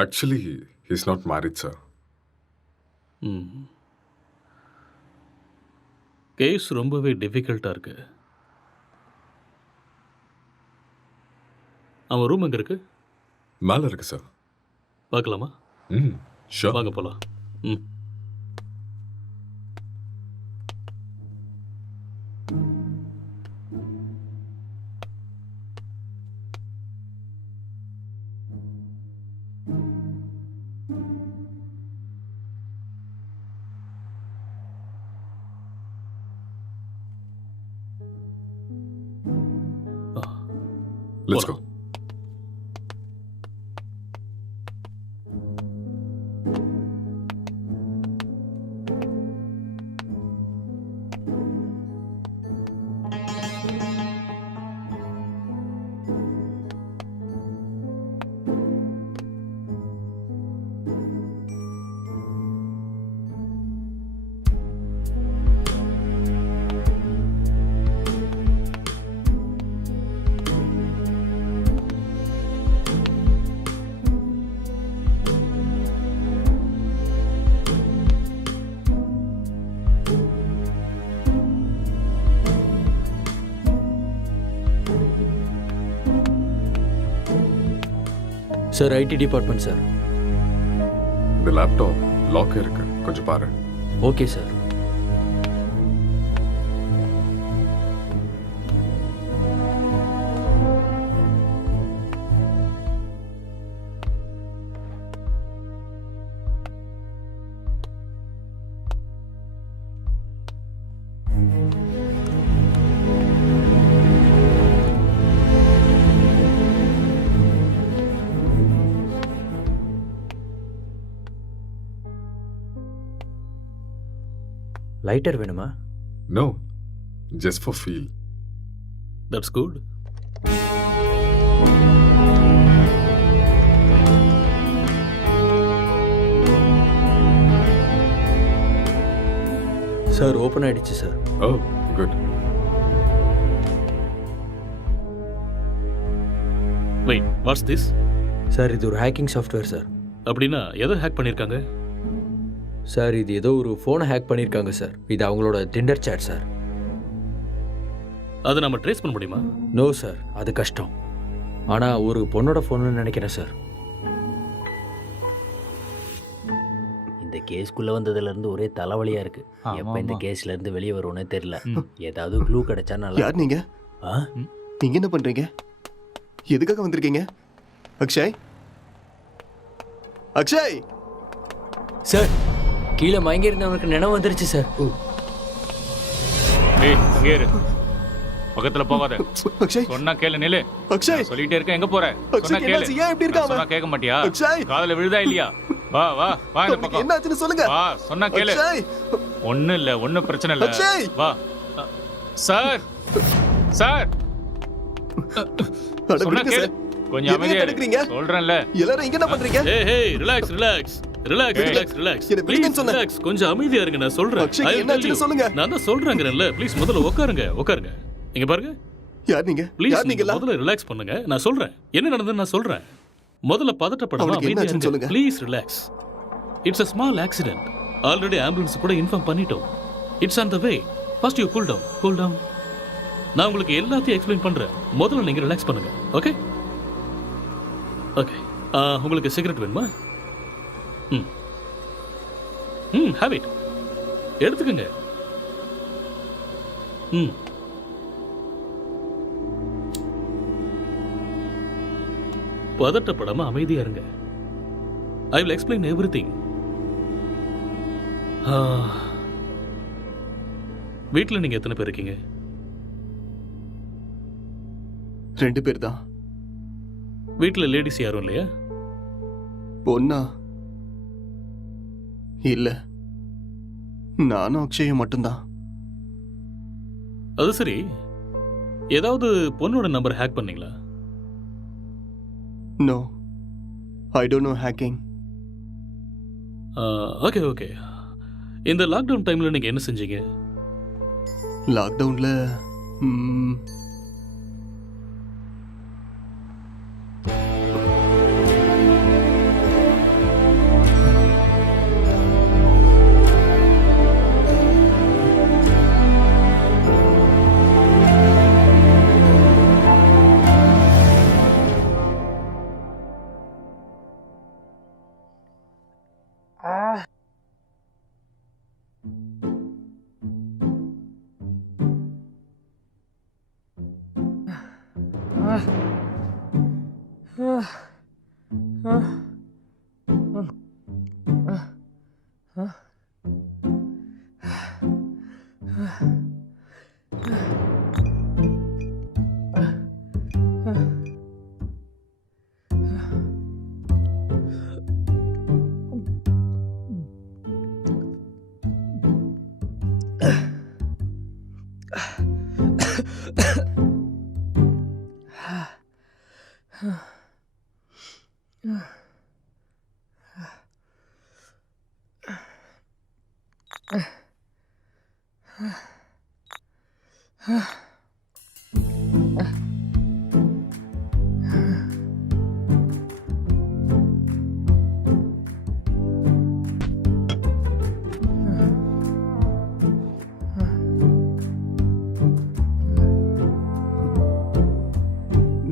Actually, he's not married, sir. Case ரொம்பவே டிஃபிகல்ட்டாக இருக்கு. அவன் ரூம் எங்கே இருக்கு? மேலே இருக்கு சார். பார்க்கலாமா? ஷூர். வாங்க போகலாம். Let's go. Sir IT department sir. இந்த லேப்டாப் லாக் இருக்கு, கொஞ்சம் பாரு. Okay sir. லைட்டர் வேணுமா? No, just for feel. That's good. Sir open ஆயிடுச்சு sir. Oh, good. Wait, what's this? Sir இது ஒரு ஹேக்கிங் சாஃப்ட்வேர் சார். அப்படின்னா எதை ஹேக் பண்ணியிருக்காங்க? சார் இது ஏதோ ஒரு ஃபோனை ஹேக் பண்ணியிருக்காங்க சார். இது அவங்களோட டிண்டர் சேட் சார். அதை நம்ம ட்ரேஸ் பண்ண முடியுமா? நோ சார், அது கஷ்டம். ஆனால் ஒரு பொண்ணோட ஃபோன்னு நினைக்கிறேன் சார். இந்த கேஸ்க்குள்ளே வந்ததுலேருந்து ஒரே தலைவலியாக இருக்கு. எப்போ இந்த கேஸ்லேருந்து வெளியே வருவோன்னே தெரியல. ஏதாவது க்ளூ கிடைச்சா நல்லா. யார் நீங்க? நீங்க என்ன பண்றீங்க? எதுக்காக வந்திருக்கீங்க? அக்ஷய், அக்ஷய் சார், கீழே மயங்கி இருந்தவனுக்கு நினைவு வந்துருச்சு சார். ஏய் இங்கே இரு, பக்கத்துல போகாத. அக்ஷய் சொன்னா கேளு. நில்லு. அக்ஷய் சொல்லிட்டே இருக்க, எங்க போற? சொன்னா கேளு. ஏன் இப்படி இருக்காம? சொன்னா கேட்க மாட்டியா? அக்ஷய் காதுல விழுதா இல்லையா? வா வா வா இந்த பக்கம். என்னாச்சுன்னு சொல்லுங்க. வா, சொன்னா கேளு. அக்ஷய் ஒண்ணும் இல்ல, ஒண்ணும் பிரச்சனை இல்ல. அக்ஷய் வா. சார் சார், சொன்னா கேளு. கொஞ்சம் அமைதியா இருங்க. சொல்றேன்ல. எல்லாரும் இங்க என்ன பண்றீங்க? ஏய் ஏய் relax relax relax relax relax. Please relax, கொஞ்சம் அமைதியா இருங்க, நான் சொல்றேன். அக்ஷய் என்னாச்சுன்னு சொல்லுங்க. நான் தான் சொல்றேங்கறேன்ல, ப்ளீஸ் முதல்ல உட்காருங்க உட்காருங்க. இங்க பாருங்க. யார் நீங்க? ப்ளீஸ் யார் நீங்க? முதல்ல ரிலாக்ஸ் பண்ணுங்க, நான் சொல்றேன். என்ன நடந்ததுன்னு நான் சொல்றேன். முதல்ல பதட்டப்படாம அமைதியா இருங்க. Please relax. It's a small accident. Already ambulance கூட இன்ஃபார்ம் பண்ணிட்டோம். It's on the way. First you cool down. நான் உங்களுக்கு எல்லாத்தையும் எக்ஸ்பிளைன் பண்றேன். முதல்ல நீங்க ரிலாக்ஸ் பண்ணுங்க. Okay okay. உங்களுக்கு சிகரெட் வேணுமா? Have it. எடுத்துக்கங்க. பதட்டப்படாம அமைதியா இருங்க. I will explain everything. வீட்டில் நீங்க எத்தனை பேர் இருக்கீங்க? 2 பேர் தான். வீட்டில் லேடிஸ் யாரும் இல்லையா? பொண்ணா? இல்ல, நானும் அக்ஷயும் மட்டும்தான். அது சரி, ஏதாவது பொண்ணோட நம்பர் ஹேக் பண்ணீங்களா? No, I don't know hacking. Okay okay. இந்த லாக்டவுன் டைம்ல நீங்க என்ன செஞ்சீங்க? லாக்டவுன்ல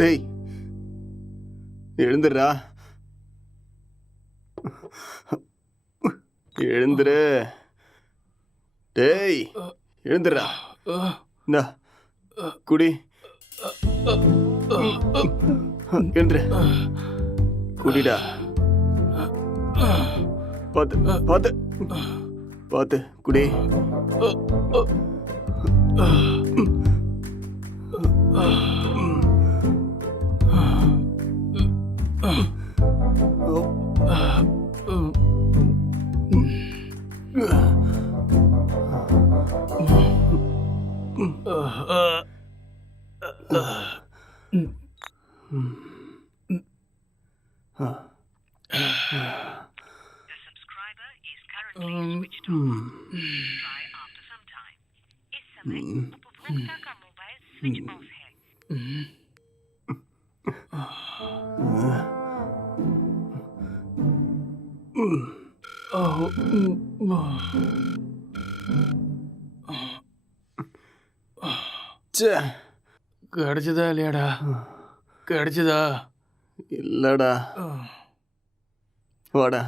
டேய், எழுந்துடுறா, எழுந்துரு. டேய், எழுந்துடுறா. இந்தா குடி. எழுந்துரு, குடிடா. பார்த்து பார்த்து பார்த்து குடி. கிடைச்சதா இல்லையாடா? கிடைச்சதா? இல்லடா. வாடா,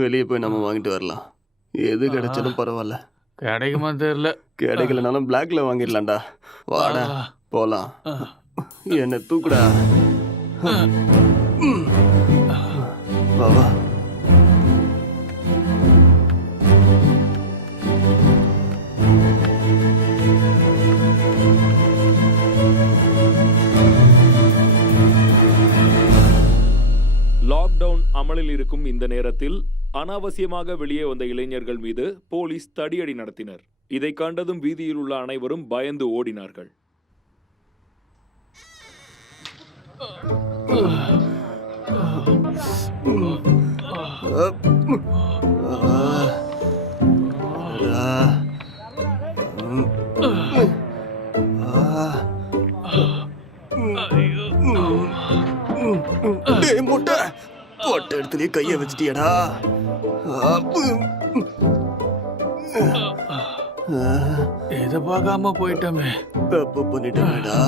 வெளியே போய் நம்ம வாங்கிட்டு வரலாம். எது கிடைச்சாலும் பரவாயில்ல. கிடைக்குமா தெரியல. கிடைக்கலனாலும் பிளாக்ல வாங்கிடலாம்டா. வாடா போலாம். என்ன தூக்குடா. வா வா. லாக்டவுன் அமலில் இருக்கும் இந்த நேரத்தில் அனாவசியமாக வெளியே வந்த இளைஞர்கள் மீது போலீஸ் தடியடி நடத்தினர். இதை கண்டதும் வீதியில் உள்ள அனைவரும் பயந்து ஓடினார்கள். முட்டை போட்ட இடத்துலயே கைய வச்சிட்டியடா. இதை பார்க்காம போயிட்டோமே. தப்பு பண்ணிட்டேடா.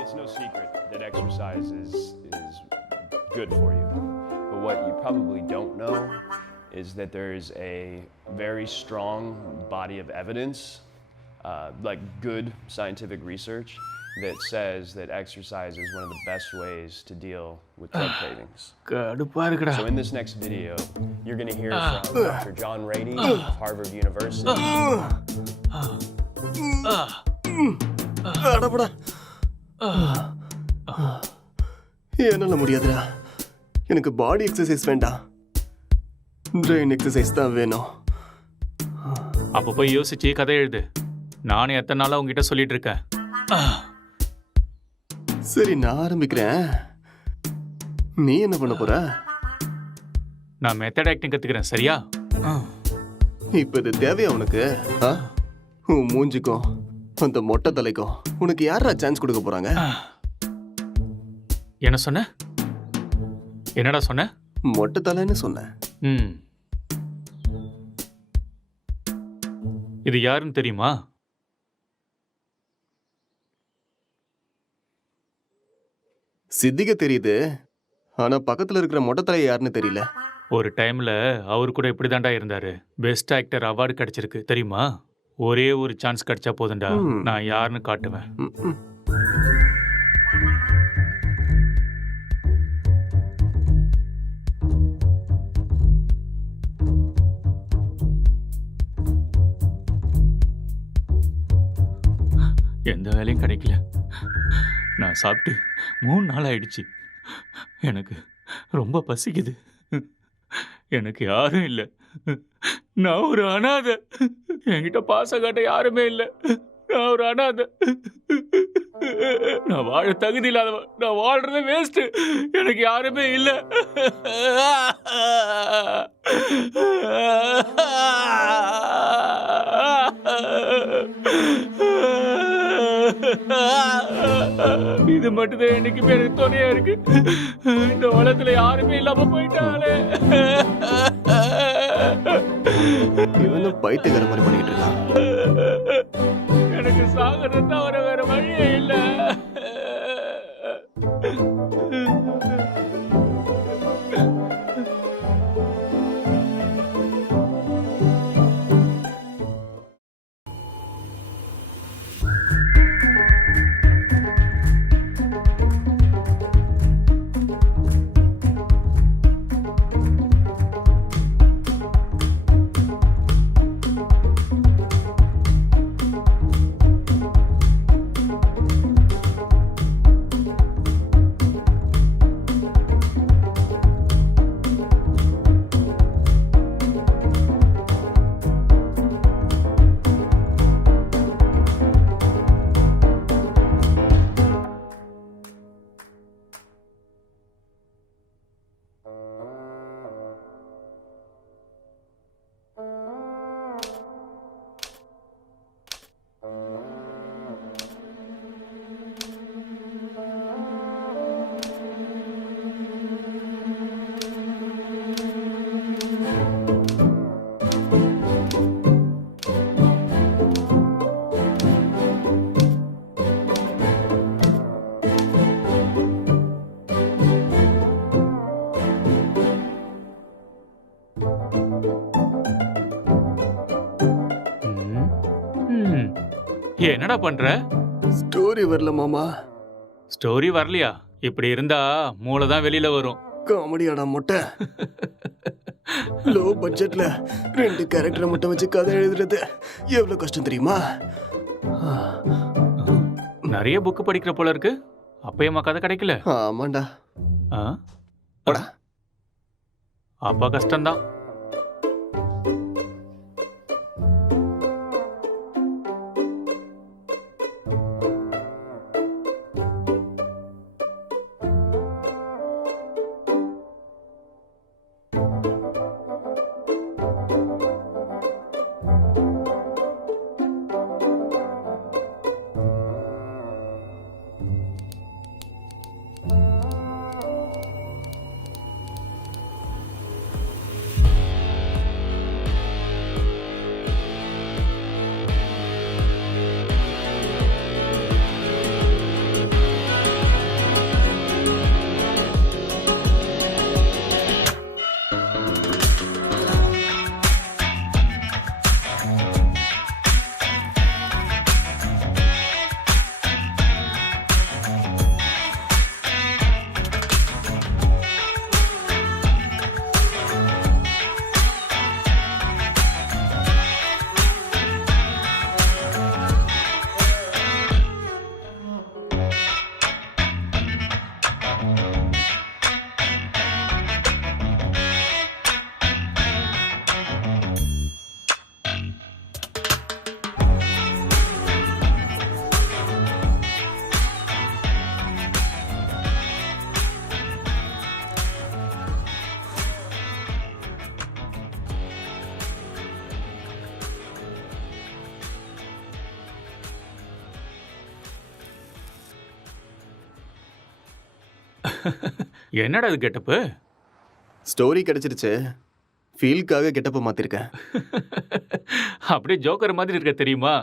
It's no secret that exercise is good for you. But what you probably don't know is that there is a very strong body of evidence like good scientific research that says that exercise is one of the best ways to deal with drug cravings. So in this next video, you're going to hear from Dr. John Rady of Harvard University. என்னால முடியாதுடா. எனக்கு பாடி exercise வேண்டாம், brain exercise தான் வேணும். அப்போ போய் யோசிச்சு கதை எழுது. நானும் எத்தனை நாளா உங்ககிட்ட சொல்லிட்டு இருக்கேன். சரி, நான் ஆரம்பிக்கிறேன். நீ என்ன பண்ண போற? நான் மெத்தட் ஆக்டிங் கத்துக்கிறேன், சரியா? இப்ப இது தேவையா உனக்கு? உன் மூஞ்சிக்கும் அந்த மொட்டை தலைக்கும் உனக்கு யாரா சான்ஸ் கொடுக்க போறாங்க? என்ன சொன்ன? என்னடா சொன்ன? மொட்டை தலைன்னு சொன்னேன். இது யாருன்னு தெரியுமா? சித்திக தெரியுது, ஆனா பக்கத்துல இருக்கிற மொட்டை தலை யாருன்னு தெரியல. ஒரு டைம்ல அவரு கூட இப்படிதான்டா இருந்தாரு. பெஸ்ட் ஆக்டர் அவார்டு கிடைச்சிருக்கு தெரியுமா? ஒரே ஒரு சான்ஸ் கிடைச்சா போதும்டா, நான் யாருன்னு காட்டுவேன். எந்த வேலையும் கிடைக்கல. நான் சாப்பிட்டு 3 நாள் ஆயிடுச்சு. எனக்கு ரொம்ப பசிக்குது. எனக்கு யாரும் இல்லை. நான் ஒரு அனாதை. என்கிட்ட பாசம் காட்ட யாருமே இல்லை. நான் ஒரு அனாதை. நான் வாழ தகுதி இல்லாதவன். நான் வாழ்றது வேஸ்ட். எனக்கு யாருமே இல்லை. இது மட்டும்தான் என்னைக்குமே எனக்கு துணையா இருக்கு. இந்த உலகத்துல யாருமே இல்லாம போயிட்டாலே. இவனும் பைத்தியக்கார மாதிரி பண்ணிட்டு இருக்கான். எனக்கு சாகிறது தவிர வேற வழியே இல்ல. என்னடா பண்ற? ஸ்டோரி வரல மாமா. ஸ்டோரி வரலையா? இப்படி இருந்தா மூளை தான் வெளியில வரும். காமெடியாடா மொட்டை. லோ பட்ஜெட்ல 2 கேரக்டரை மட்டும் வச்சு கதை எழுதுறது எவ்வளவு கஷ்டம் தெரியுமா? நிறைய புக் படிக்கிற போல இருக்கு. அப்பயமா கதை கிடைக்கல? ஆமாண்டா. அப்பா கஷ்டம்தான். என்னடா இது கெட்டப்பு? ஸ்டோரி கிடைச்சிருச்சு, ஃபீல்க்காக கெட்டப்ப மாத்திருக்கேன். அப்படியே ஜோக்கர் மாதிரி இருக்க தெரியுமா?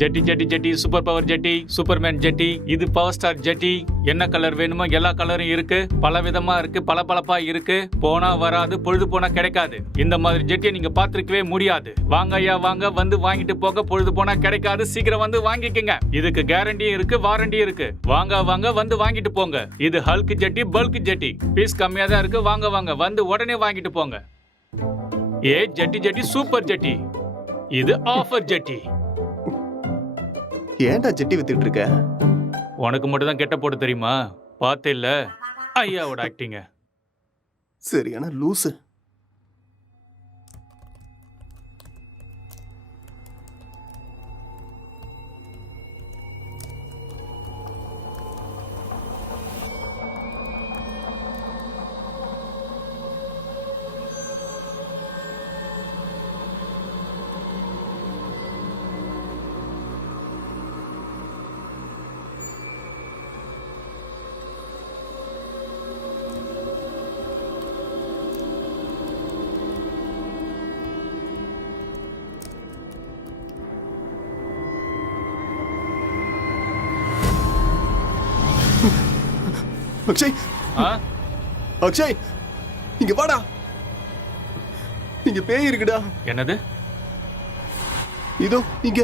ஜெட்டி ஜெட்டி ஜெட்டி, சூப்பர் பவர் ஜெட்டி, சூப்பர்மேன் ஜெட்டி, இது பவர் ஸ்டார் ஜெட்டி. என்ன கலர் வேணுமோ எல்லா கலரும் இருக்கு, பல விதமா இருக்கு, பளபளப்பா இருக்கு. போனா வராது, பொழுது போனா கிடைக்காது. இந்த மாதிரி ஜெட்டியை நீங்க பார்த்திருக்கவே முடியாது. வாங்க ஐயா வாங்க, வந்து வாங்கிட்டு போக. பொழுது போனா கிடைக்காது, சீக்கிரம் வந்து வாங்கிக்கங்க. இதுக்கு கேரண்டியும் இருக்கு, வாரண்டியும் இருக்கு. வாங்க வாங்க, வந்து வாங்கிட்டு போங்க. இது ஹல்க் ஜெட்டி, பல்க் ஜெட்டி. பீஸ் கம்மியா தான் இருக்கு. வாங்க வாங்க, வந்து உடனே வாங்கிட்டு போங்க. ஏ ஜெட்டி ஜெட்டி, சூப்பர் ஜெட்டி. இது ஆஃபர் ஜெட்டி. ஏன்டா ஜெட்டி வித்துட்டு இருக்க? உனக்கு மட்டும் தான் கெட்ட போட தெரியுமா? பார்த்தே இல்ல ஐயாவோட ஆக்டிங்க. சரியான லூசு. அக்ஷய், அக்ஷய், இங்க வாடா. இங்க பேய் இருக்குடா. என்னது? இதோ இங்க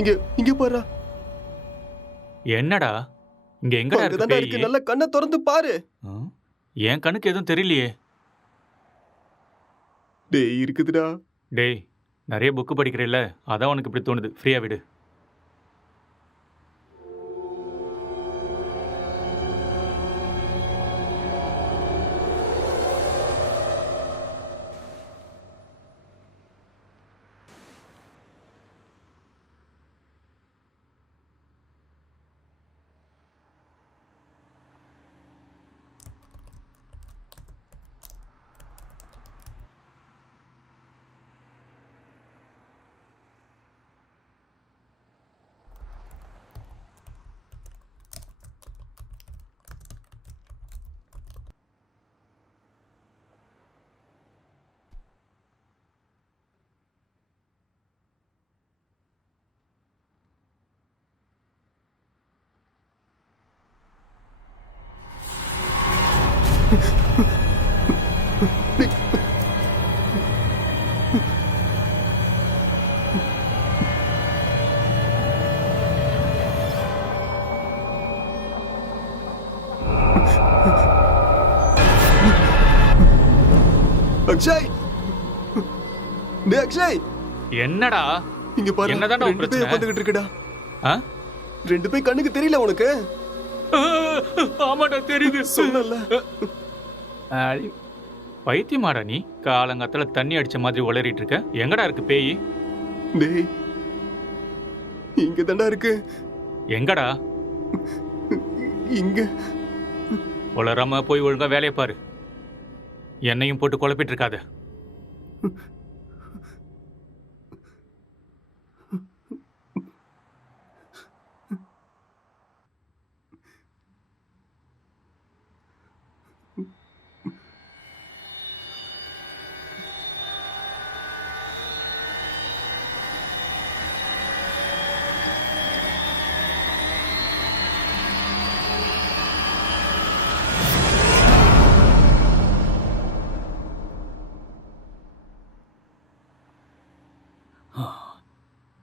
இங்க இங்க பாரு. என்னடா இங்க எங்கடா இருக்கு பேய்? நல்ல கண்ணை திறந்து பாரு. என் கண்ணுக்கு எதுவும் தெரியலையே. டேய் இருக்குதுடா. டேய் நிறைய புக்கு படிக்கிறேல்ல, அதான் உனக்கு இப்படி தோணுது. ஃப்ரீயா விடு. அக்ஷய், டேய் அக்ஷய், என்னடா இங்க பாரு. என்னதான்டா ரெண்டு பேய் வந்துகிட்டு இருக்குடா. ரெண்டு பேய் கண்ணுக்கு தெரியல உனக்கு? ஆமாடா தெரியுது. சொல்லல. பைத்தியமாடா நீ? காலங்காத்துல தண்ணி அடிச்ச மாதிரி உளறிட்டு இருக்க. எங்கடா இருக்கு பேய்? டேய் இங்க தான்டா இருக்கு. எங்கடா? இங்க. உளராம போய் ஒழுங்கா வேலையை பாரு. என்னையும் போட்டு குழப்பிட்டு இருக்காத.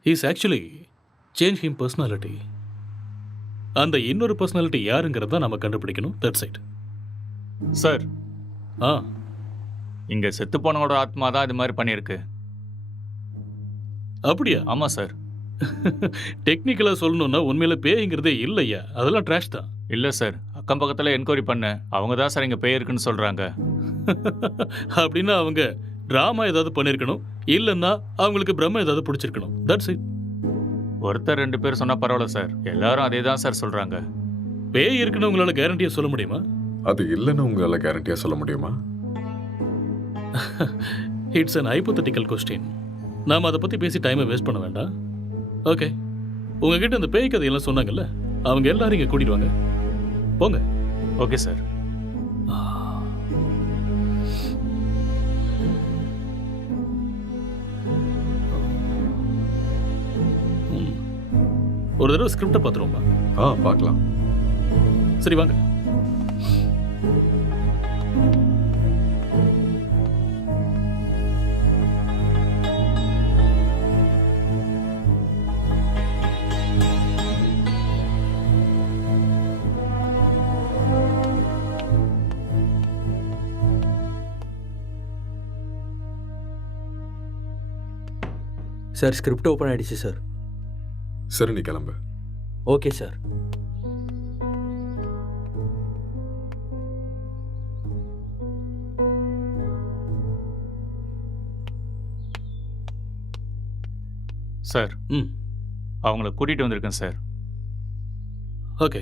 He's actually changed him personality. அந்த இன்னொரு பர்சனாலிட்டி யாருங்கிறத நம்ம கண்டுபிடிக்கணும். That's it sir. இங்க செத்து போனவோட ஆத்மா தான் இது மாதிரி பண்ணியிருக்கு. அப்படியா? ஆமா சார். டெக்னிக்கலாக சொல்லணும்னா உண்மையில பேய்ங்கிறதே இல்லையா, அதெல்லாம் ட்ராஷ் தான். இல்லை சார், அக்கம் பக்கத்தில் என்கொயரி பண்ணேன். அவங்க தான் சார் இங்கே பேய் இருக்குன்னு சொல்கிறாங்க. அப்படின்னா அவங்க ட்ராமா ஏதாவது பண்ணியிருக்கணும், இல்லைன்னா அவங்களுக்கு பிரம்ம ஏதாவது பிடிச்சிருக்கணும். That's it. ஒருத்தர் 2 பேர் சொன்னால் பரவாயில்ல சார், எல்லாரும் அதே தான் சார் சொல்கிறாங்க. பேய் இருக்குன்னு உங்களால் கேரண்டியாக சொல்ல முடியுமா? அது இல்லைன்னு உங்களால கேரண்டியா சொல்ல முடியுமா? It's an hypothetical question. நாம் அதை பற்றி பேசி டைமை வேஸ்ட் பண்ண வேண்டாம். ஓகே, உங்ககிட்ட இந்த பேய் கதையெல்லாம் சொன்னாங்கல்ல, அவங்க எல்லாரும் இங்கே கூட்டிட்டு வாங்க. போங்க. Okay sir. ஒரு தடவை ஸ்கிரிப்டை பார்த்துருவோமா? பார்க்கலாம். சரி வாங்க. சார் ஸ்கிரிப்ட் ஓப்பன் ஆயிடுச்சு சார். சரி, நீ கிளம்பு. Okay sir. சார், அவங்கள கூட்டிகிட்டு வந்திருக்கேன் சார். ஓகே,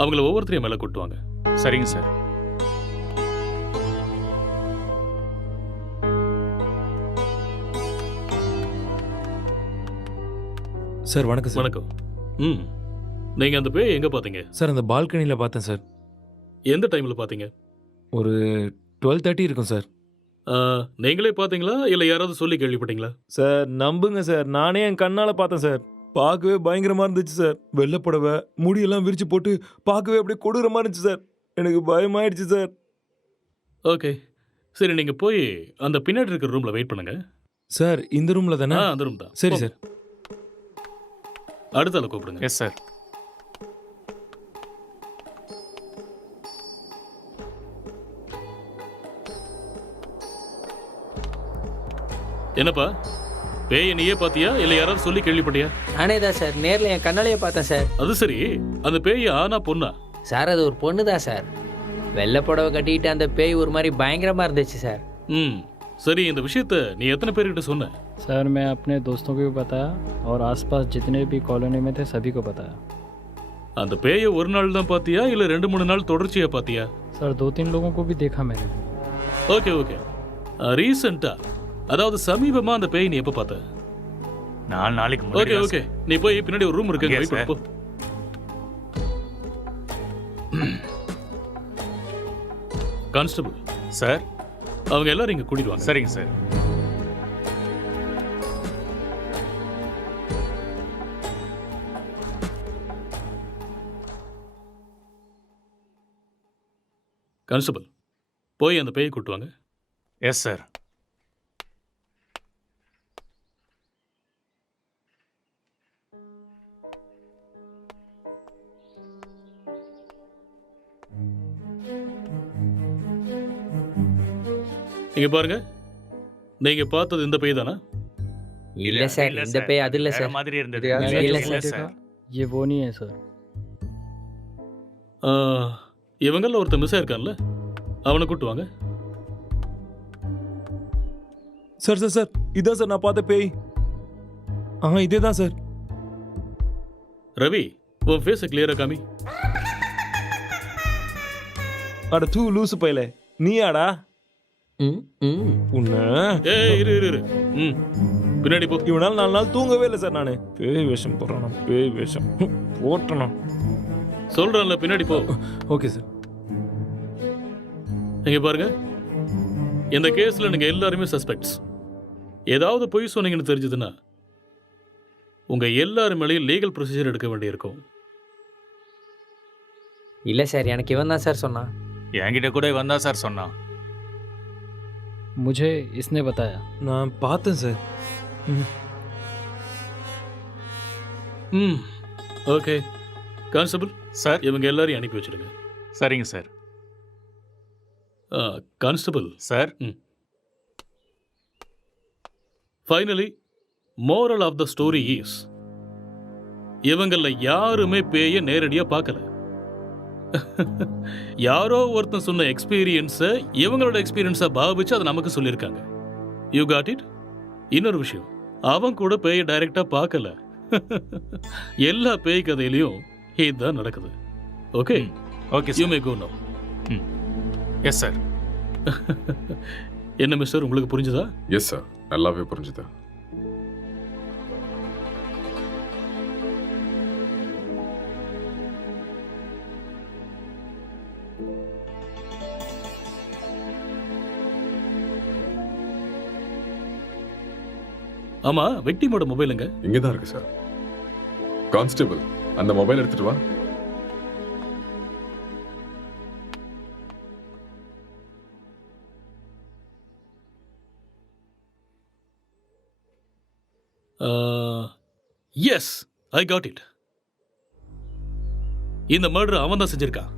அவங்கள ஒவ்வொருத்தரையும் மேலே கூட்டுவாங்க. சரிங்க சார். சார் வணக்கம் சார். வணக்கம். நீங்கள் அந்த பேய் எங்கே பார்த்தீங்க? சார் அந்த பால்கனியில் பார்த்தேன் சார். எந்த டைமில் பார்த்தீங்க? ஒரு 12:30 இருக்கும் சார். நீங்களே பார்த்தீங்களா இல்லை யாராவது சொல்லி கேள்விப்பட்டீங்களா? சார் நம்புங்க சார், நானே என் கண்ணால் பார்த்தேன் சார். பார்க்கவே பயங்கரமாக இருந்துச்சு சார். வெள்ளை புடவை, முடியெல்லாம் விரிச்சு போட்டு பார்க்கவே அப்படியே கொடூரமாக இருந்துச்சு சார். எனக்கு பயமாயிடுச்சு சார். ஓகே, சரி, நீங்கள் போய் அந்த பின்னாடி இருக்கிற ரூமில் வெயிட் பண்ணுங்க. சார் இந்த ரூமில் தானே? அந்த ரூம் தான். சரி சார். அடுத்த ஆளை கூப்பிடுங்க. Yes sir. என்னப்பா, பேயை நீயே பார்த்தியா இல்லை யாராவது சொல்லி கேள்விப்பட்டியா? நானே தான் சார், நேரில் என் கண்ணாலேயே பார்த்தேன் சார். அது சரி, அந்த பேய் ஆனா பொண்ணா? சார் அது ஒரு பொண்ணு தான் சார். வெள்ளை புடவை கட்டிட்டு அந்த பேய் ஒரு மாதிரி பயங்கரமாக இருந்துச்சு சார். சரி, இந்த விஷயத்தை நீ எத்தனை பேர்கிட்ட சொன்ன? सर मैं अपने दोस्तों को भी बताया और आसपास जितने भी कॉलोनी में थे सभी को बताया. அந்த பேயை ஒரு நாள் தான் பார்த்தியா இல்லை 2-3 நாள் தொடர்ச்சியாக பார்த்தியா? सर 2-3 लोगों को भी देखा मैंने. ஓகே ஓகே, ரீசெண்டா, அதாவது சமீபமா அந்த பேய் நீ எப்போ பார்த்த? 4 நாளைக்கு ஓகே ஓகே, நீ போய் பின்னாடி ஒரு ரூம் இருக்கு, Okay, வெயிட் பண்ணு, போ. கான்ஸ்டபிள் சார், அவங்க எல்லாரும் இங்கே கூட்டிட்டு வாங்க. சரிங்க சார். கான்ஸ்டபிள், போய் அந்த பேயை கூட்டுவாங்க. Yes sir. இங்க பாருங்க, நீங்க பார்த்தது இந்த பேய் தானா? இல்ல சார், இந்த பேய் அது இல்ல சார். மாதிரி இருந்தது. இல்ல சார். ये वो नहीं है सर. இவங்கள ஒருத்தர் மிஸ் ஆயிருக்கான்ல, அவனை கூட்டுவாங்க. சார் சார் சார், இதான் சார் நான் பார்த்த பேய். இதே தான் சார். ரவி, உன் ஃபேஸை கிளியரா காமி. அட தூ லூசு பையலே, நீயாடா? உன்ன இரு இரு இரு. பின்னாடி போ. இவனால 4 நாள் தூங்கவே இல்லை சார். நானு பேய் வேஷம் போடுறானா? பேய் வேஷம் போட்டனா? சொல்றேன்ல, பின்னாடி போ. Okay sir. இங்க பாருங்க, இந்த கேஸ்ல நீங்க எல்லாருமே சஸ்பெக்ட்ஸ். ஏதாவது பொய் சொன்னீங்கன்னு தெரிஞ்சதுன்னா உங்க எல்லாரும் மேலேயும் லீகல் ப்ரொசீஜர் எடுக்க வேண்டியிருக்கும். இல்ல சார், எனக்கு இவன் தான் சார் சொன்னான். என்கிட்ட கூட இவன் தான் சார் சொன்னான். मुझे इसने बताया. நான் பார்த்தேன் சார். ஓகே கான்ஸ்டபிள் சார், இவங்க எல்லாரையும் அனுப்பி வச்சிடுங்க. சரிங்க sir. Constable sir, finally moral of the story is இவங்கள யாருமே பேய நேரடியா பார்க்கல. யாரோ ஒருத்தன் சொன்ன எக்ஸ்பீரியன்ஸை இவங்களோட எக்ஸ்பீரியன்ஸை பாவிச்சு அதை நமக்கு சொல்லியிருக்காங்க. You got it? இன்னொரு விஷயம், அவன் கூட பேய டைரக்டா பார்க்கல. எல்லா பேய் கதையிலையும் இதுதான் நடக்குது. Okay okay, you may go now. Yes sir. என்ன மிஸ்டர், உங்களுக்கு புரிஞ்சுதா? எஸ் சார், நல்லாவே புரிஞ்சுதா. ஆமா, விக்டிமோட மொபைலுங்க? இங்கதான் இருக்கு சார். கான்ஸ்டபிள், அந்த மொபைல் எடுத்துட்டு வா. Yes, I got it. இந்த மர்டர் அவன் தான் செஞ்சிருக்கான்.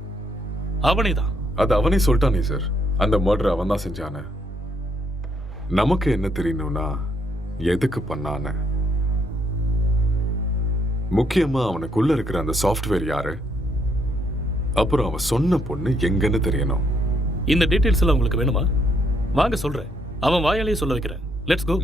அவனே தான். அது அவனே சொல்லிட்டானே சார், அந்த மர்டர் அவன் தான் செஞ்சான. நமக்கு என்ன தெரியணும்னா எதுக்கு பண்ணான, முக்கியமா அவனுக்குள்ள இருக்கிற அந்த சாஃப்ட்வேர் யாரு, அப்புறம் அவன் சொன்ன பொண்ணு எங்கன்னு தெரியணும். இந்த டீடைல்ஸ் எல்லாம் உங்களுக்கு வேணுமா? வாங்க சொல்றேன். அவன் வாயாலேயே சொல்ல வைக்கிறேன். Let's go.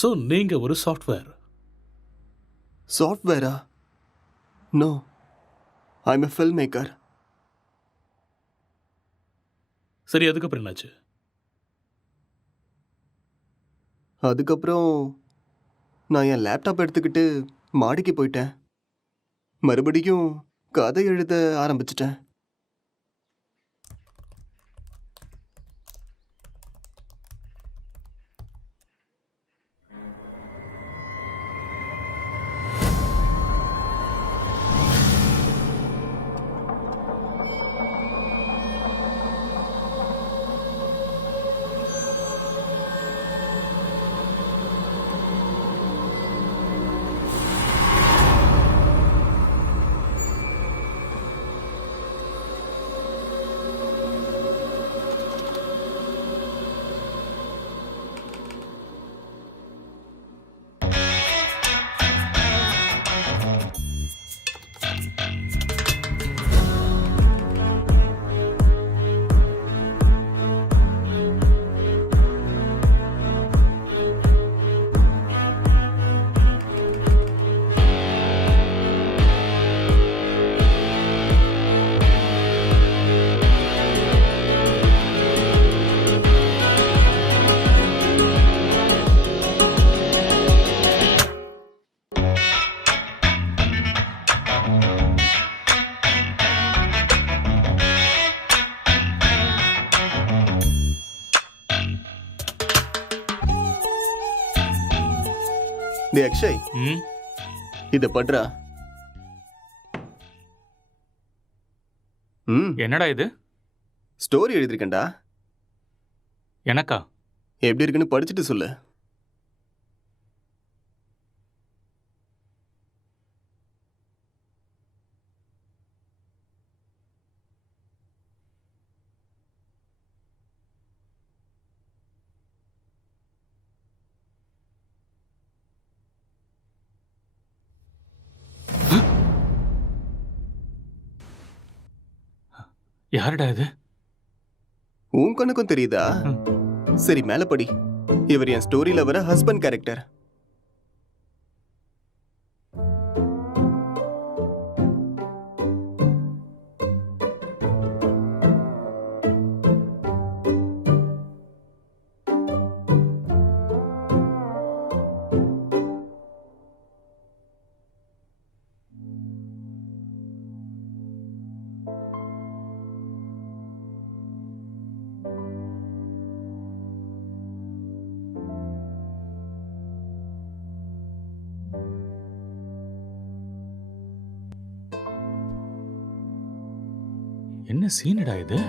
ஸோ நீங்க ஒரு சாஃப்ட்வேர்? சாஃப்ட்வேரா? No, I am a filmmaker. சரி, அதுக்கப்புறம் என்னாச்சு? அதுக்கப்புறம் நான் என் லேப்டாப் எடுத்துக்கிட்டு மாடிக்கு போயிட்டேன். மறுபடியும் கதை எழுத ஆரம்பிச்சிட்டேன். டே அக்ஷய், இத பண்றா. என்னடா இது? ஸ்டோரி எழுதிருக்கேன்டா. எனக்கா? எப்படி இருக்குன்னு படிச்சுட்டு சொல்லு. யாருடா இது? உன் கண்ணுக்கும் தெரியுதா? சரி, மேல படி. இவர் என் ஸ்டோரியில வர ஹஸ்பண்ட் கேரக்டர். என்ன சீனடா இது?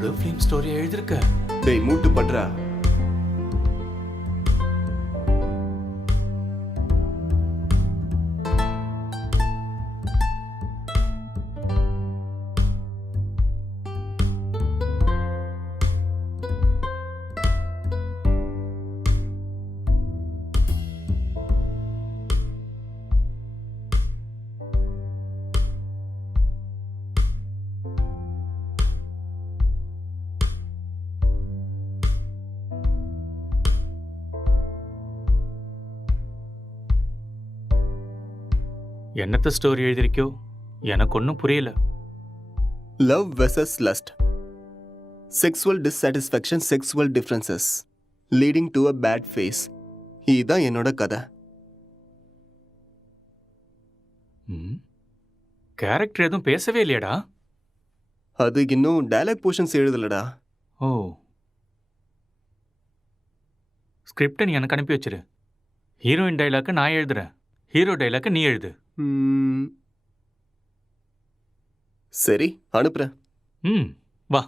ப்ளூ ஃபிலிம் ஸ்டோரி எழுதிருக்க. டேய் மூட்டு பட்றா. என்னத்த ஸ்டோரி எழுதிருக்கியோ எனக்கு ஒன்றும் புரியல. Love versus lust, sexual dissatisfaction, sexual differences leading to a bad phase. இதுதான் என்னோட கதை. கேரக்டர் எதுவும் பேசவே இல்லையாடா? அது இன்னும் டயலாக் போர்ஷன்ஸ் எழுதலடா. ஓ, ஸ்கிரிப்டை நீ எனக்கு அனுப்பி வச்சிரு. ஹீரோயின் டைலாக்கு நான் எழுதுறேன், ஹீரோ டைலாக்கு நீ எழுது. சரி, அனுப்புறேன். வா.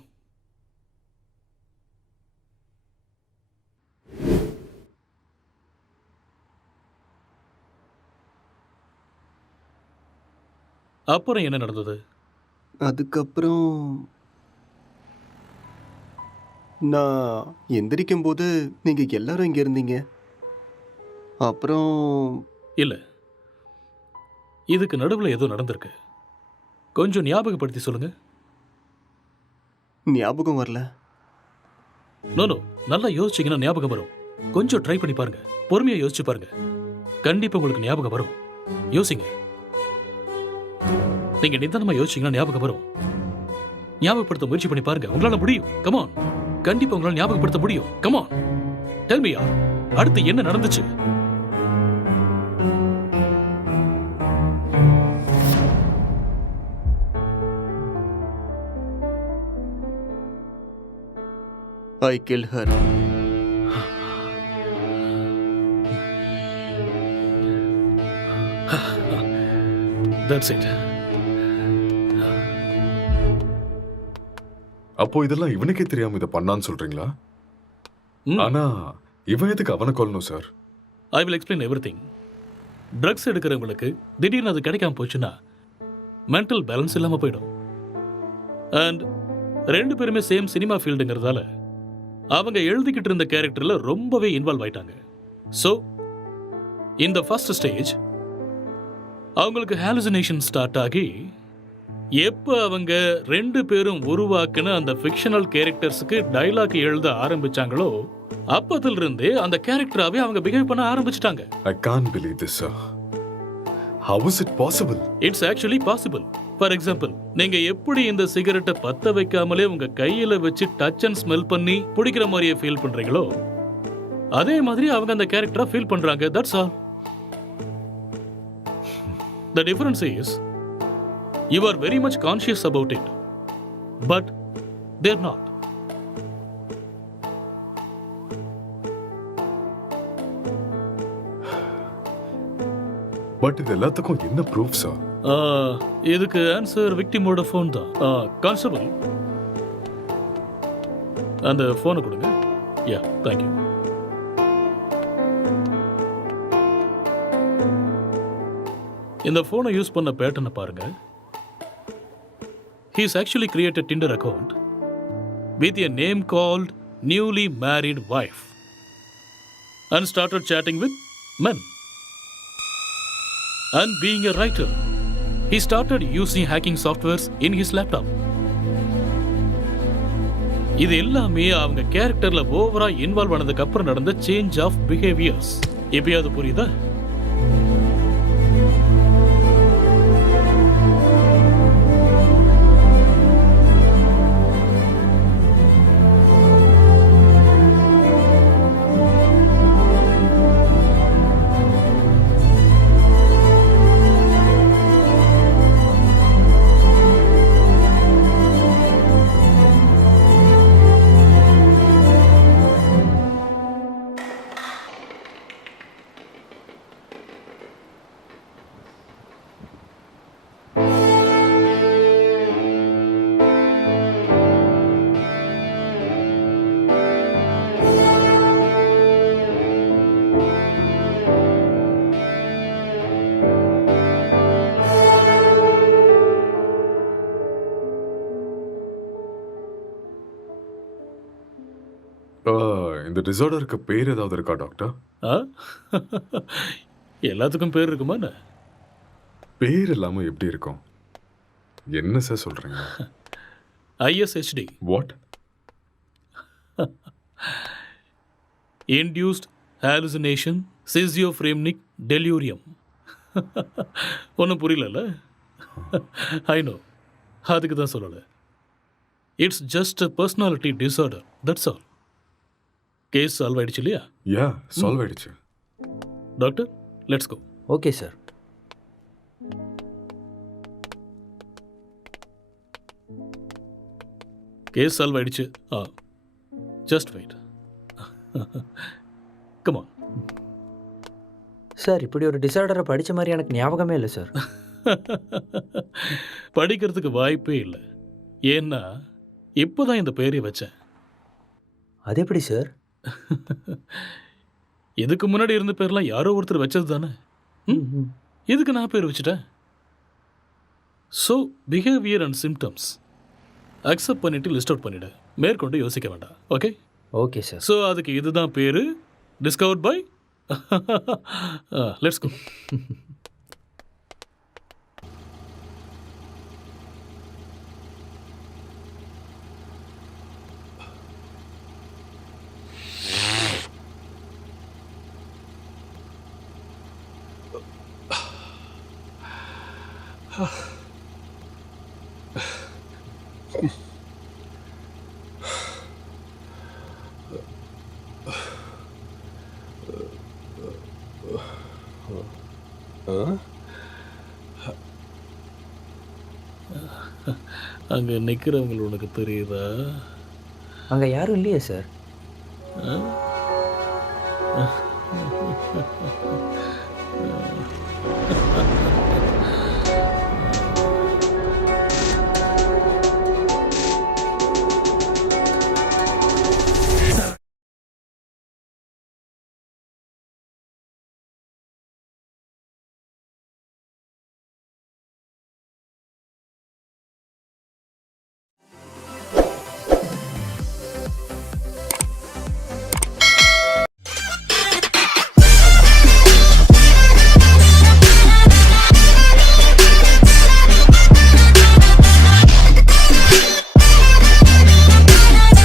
அப்புறம் என்ன நடந்தது? அதுக்கப்புறம் நான் எந்திரிக்கும் போது நீங்க எல்லாரும் இங்க இருந்தீங்க. அப்புறம் இல்ல, இதுக்கு நடுவில் ஏதோ நடந்திருக்கு. கொஞ்சம் ஞாபகப்படுத்தி சொல்லுங்க. ஞாபகம் வரல. நோ, நல்லா யோசிச்சீங்கன்னா ஞாபகம் வரும். கொஞ்சம் ட்ரை பண்ணி பாருங்க, பொறுமையா யோசிச்சு பாருங்க, கண்டிப்பா உங்களுக்கு ஞாபகம் வரும். யோசிங்க, நீங்க நிதானமா யோசிச்சீங்கன்னா ஞாபகம் வரும். ஞாபகப்படுத்த முயற்சி பண்ணி பாருங்க, உங்களால முடியும். கமான், கண்டிப்பா உங்களால ஞாபகப்படுத்த முடியும். கமான், டெல் மீ, அடுத்து என்ன நடந்துச்சு? I killed her. That's it. அப்போ இதெல்லாம் இவனுக்கே தெரியாம இதை பண்ணான்னு சொல்றீங்களா? ஆனா இவன் எதுக்கு அவனை கொல்லணும் sir? I will explain everything. Drugs எடுக்கிறவங்களுக்கு திடீர்னு அது கிடைக்காம போச்சுன்னா மென்டல் பேலன்ஸ் இல்லாம போயிடும். அண்ட் ரெண்டு பேருமே சேம் சினிமா ஃபீல்டுங்கிறதால அவங்க எழுதிக்கிட்டு இருந்த கேரக்டர்ல ரொம்பவே இன்வால்வ் ஆயிட்டாங்க. ஸோ இந்த ஃபர்ஸ்ட் ஸ்டேஜ் அவங்களுக்கு ஹாலுசினேஷன் ஸ்டார்ட் ஆகி எப்போ அவங்க ரெண்டு பேரும் உருவாக்குன அந்த ஃபிக்ஷனல் கேரக்டர்ஸுக்கு டைலாக் எழுத ஆரம்பிச்சாங்களோ அப்பதிலிருந்தே அந்த கேரக்டராகவே அவங்க பிஹேவ் பண்ண ஆரம்பிச்சிட்டாங்க. I can't believe this, sir. How is it possible? It's actually possible. For example, நீங்க எப்படி இந்த சிகரெட்டை பத்த வைக்காமலே உங்க கையில வச்சு டச் அண்ட் ஸ்மெல் பண்ணி பிடிக்கிற மாதிரியே ஃபீல் பண்றீங்களோ அதே மாதிரி அவங்க அந்த கேரக்டரா ஃபீல் பண்றாங்க. That's all. The difference is you are very much conscious about it, but they're not. But இது எல்லாத்துக்கும் என்ன ப்ரூஃப் சார்? இதுக்கு ஆன்சர் விக்டிமோட ஃபோன் தான். கான்ஸ்டபிள், அந்த ஃபோனை கொடுங்க. யா, தேங்க்யூ. இந்த ஃபோனை யூஸ் பண்ண பேட்டர்னை பாருங்க. He's actually created Tinder account with a name called newly married wife and started chatting with men. And being a writer, he started using hacking softwares in his laptop. இது எல்லாமே அவங்க கேரக்டர்ல ஓவரா இன்வால்வ் ஆனதுக்கு அப்புறம் நடந்த சேஞ்ச் ஆஃப் பிஹேவியர்ஸ். எப்பயாவது புரியுதா? இந்த டிசார்டருக்கு பேர் ஏதாவது இருக்கா டாக்டர்? எல்லாத்துக்கும் பேர் இருக்குமா? பேர் இல்லாம எப்படி இருக்கும்? என்ன சார் சொல்றீங்க? ISHD. What? Induced hallucination schizophrenic delirium. ஒன்றும் புரியல. ஐ நோ, அதுக்கு தான் சொல்லலை. It's just a personality disorder, that's all. Case solve ஆயிடுச்சு இல்லையா? யா, சால்வ் ஆயிடுச்சு. Doctor, let's go. Okay sir. Case solve ஆயிடுச்சு. Just wait. Come on. Sir, இப்படி ஒரு டிசார்டரை படித்த மாதிரி எனக்கு ஞாபகமே இல்லை சார். படிக்கிறதுக்கு வாய்ப்பே இல்லை. ஏன்னா இப்போதான் இந்த பேரை வச்சேன். அது எப்படி சார்? இதுக்கு முன்னாடி இருந்த பேர்லாம் யாரோ ஒருத்தர் வச்சது தானே. இதுக்கு நான் பேர் வச்சுட்டேன். So behaviour and symptoms accept பண்ணிட்டு லிஸ்ட் அவுட் பண்ணிவிடு. மேற்கொண்டு யோசிக்க வேண்டாம். ஓகே? Okay sir. ஸோ அதுக்கு இதுதான் பேர். Discovered by. Let's go. அங்கே நிற்கிறவங்க உனக்கு தெரியுதா? அங்கே யாரும் இல்லையே சார். ஆ?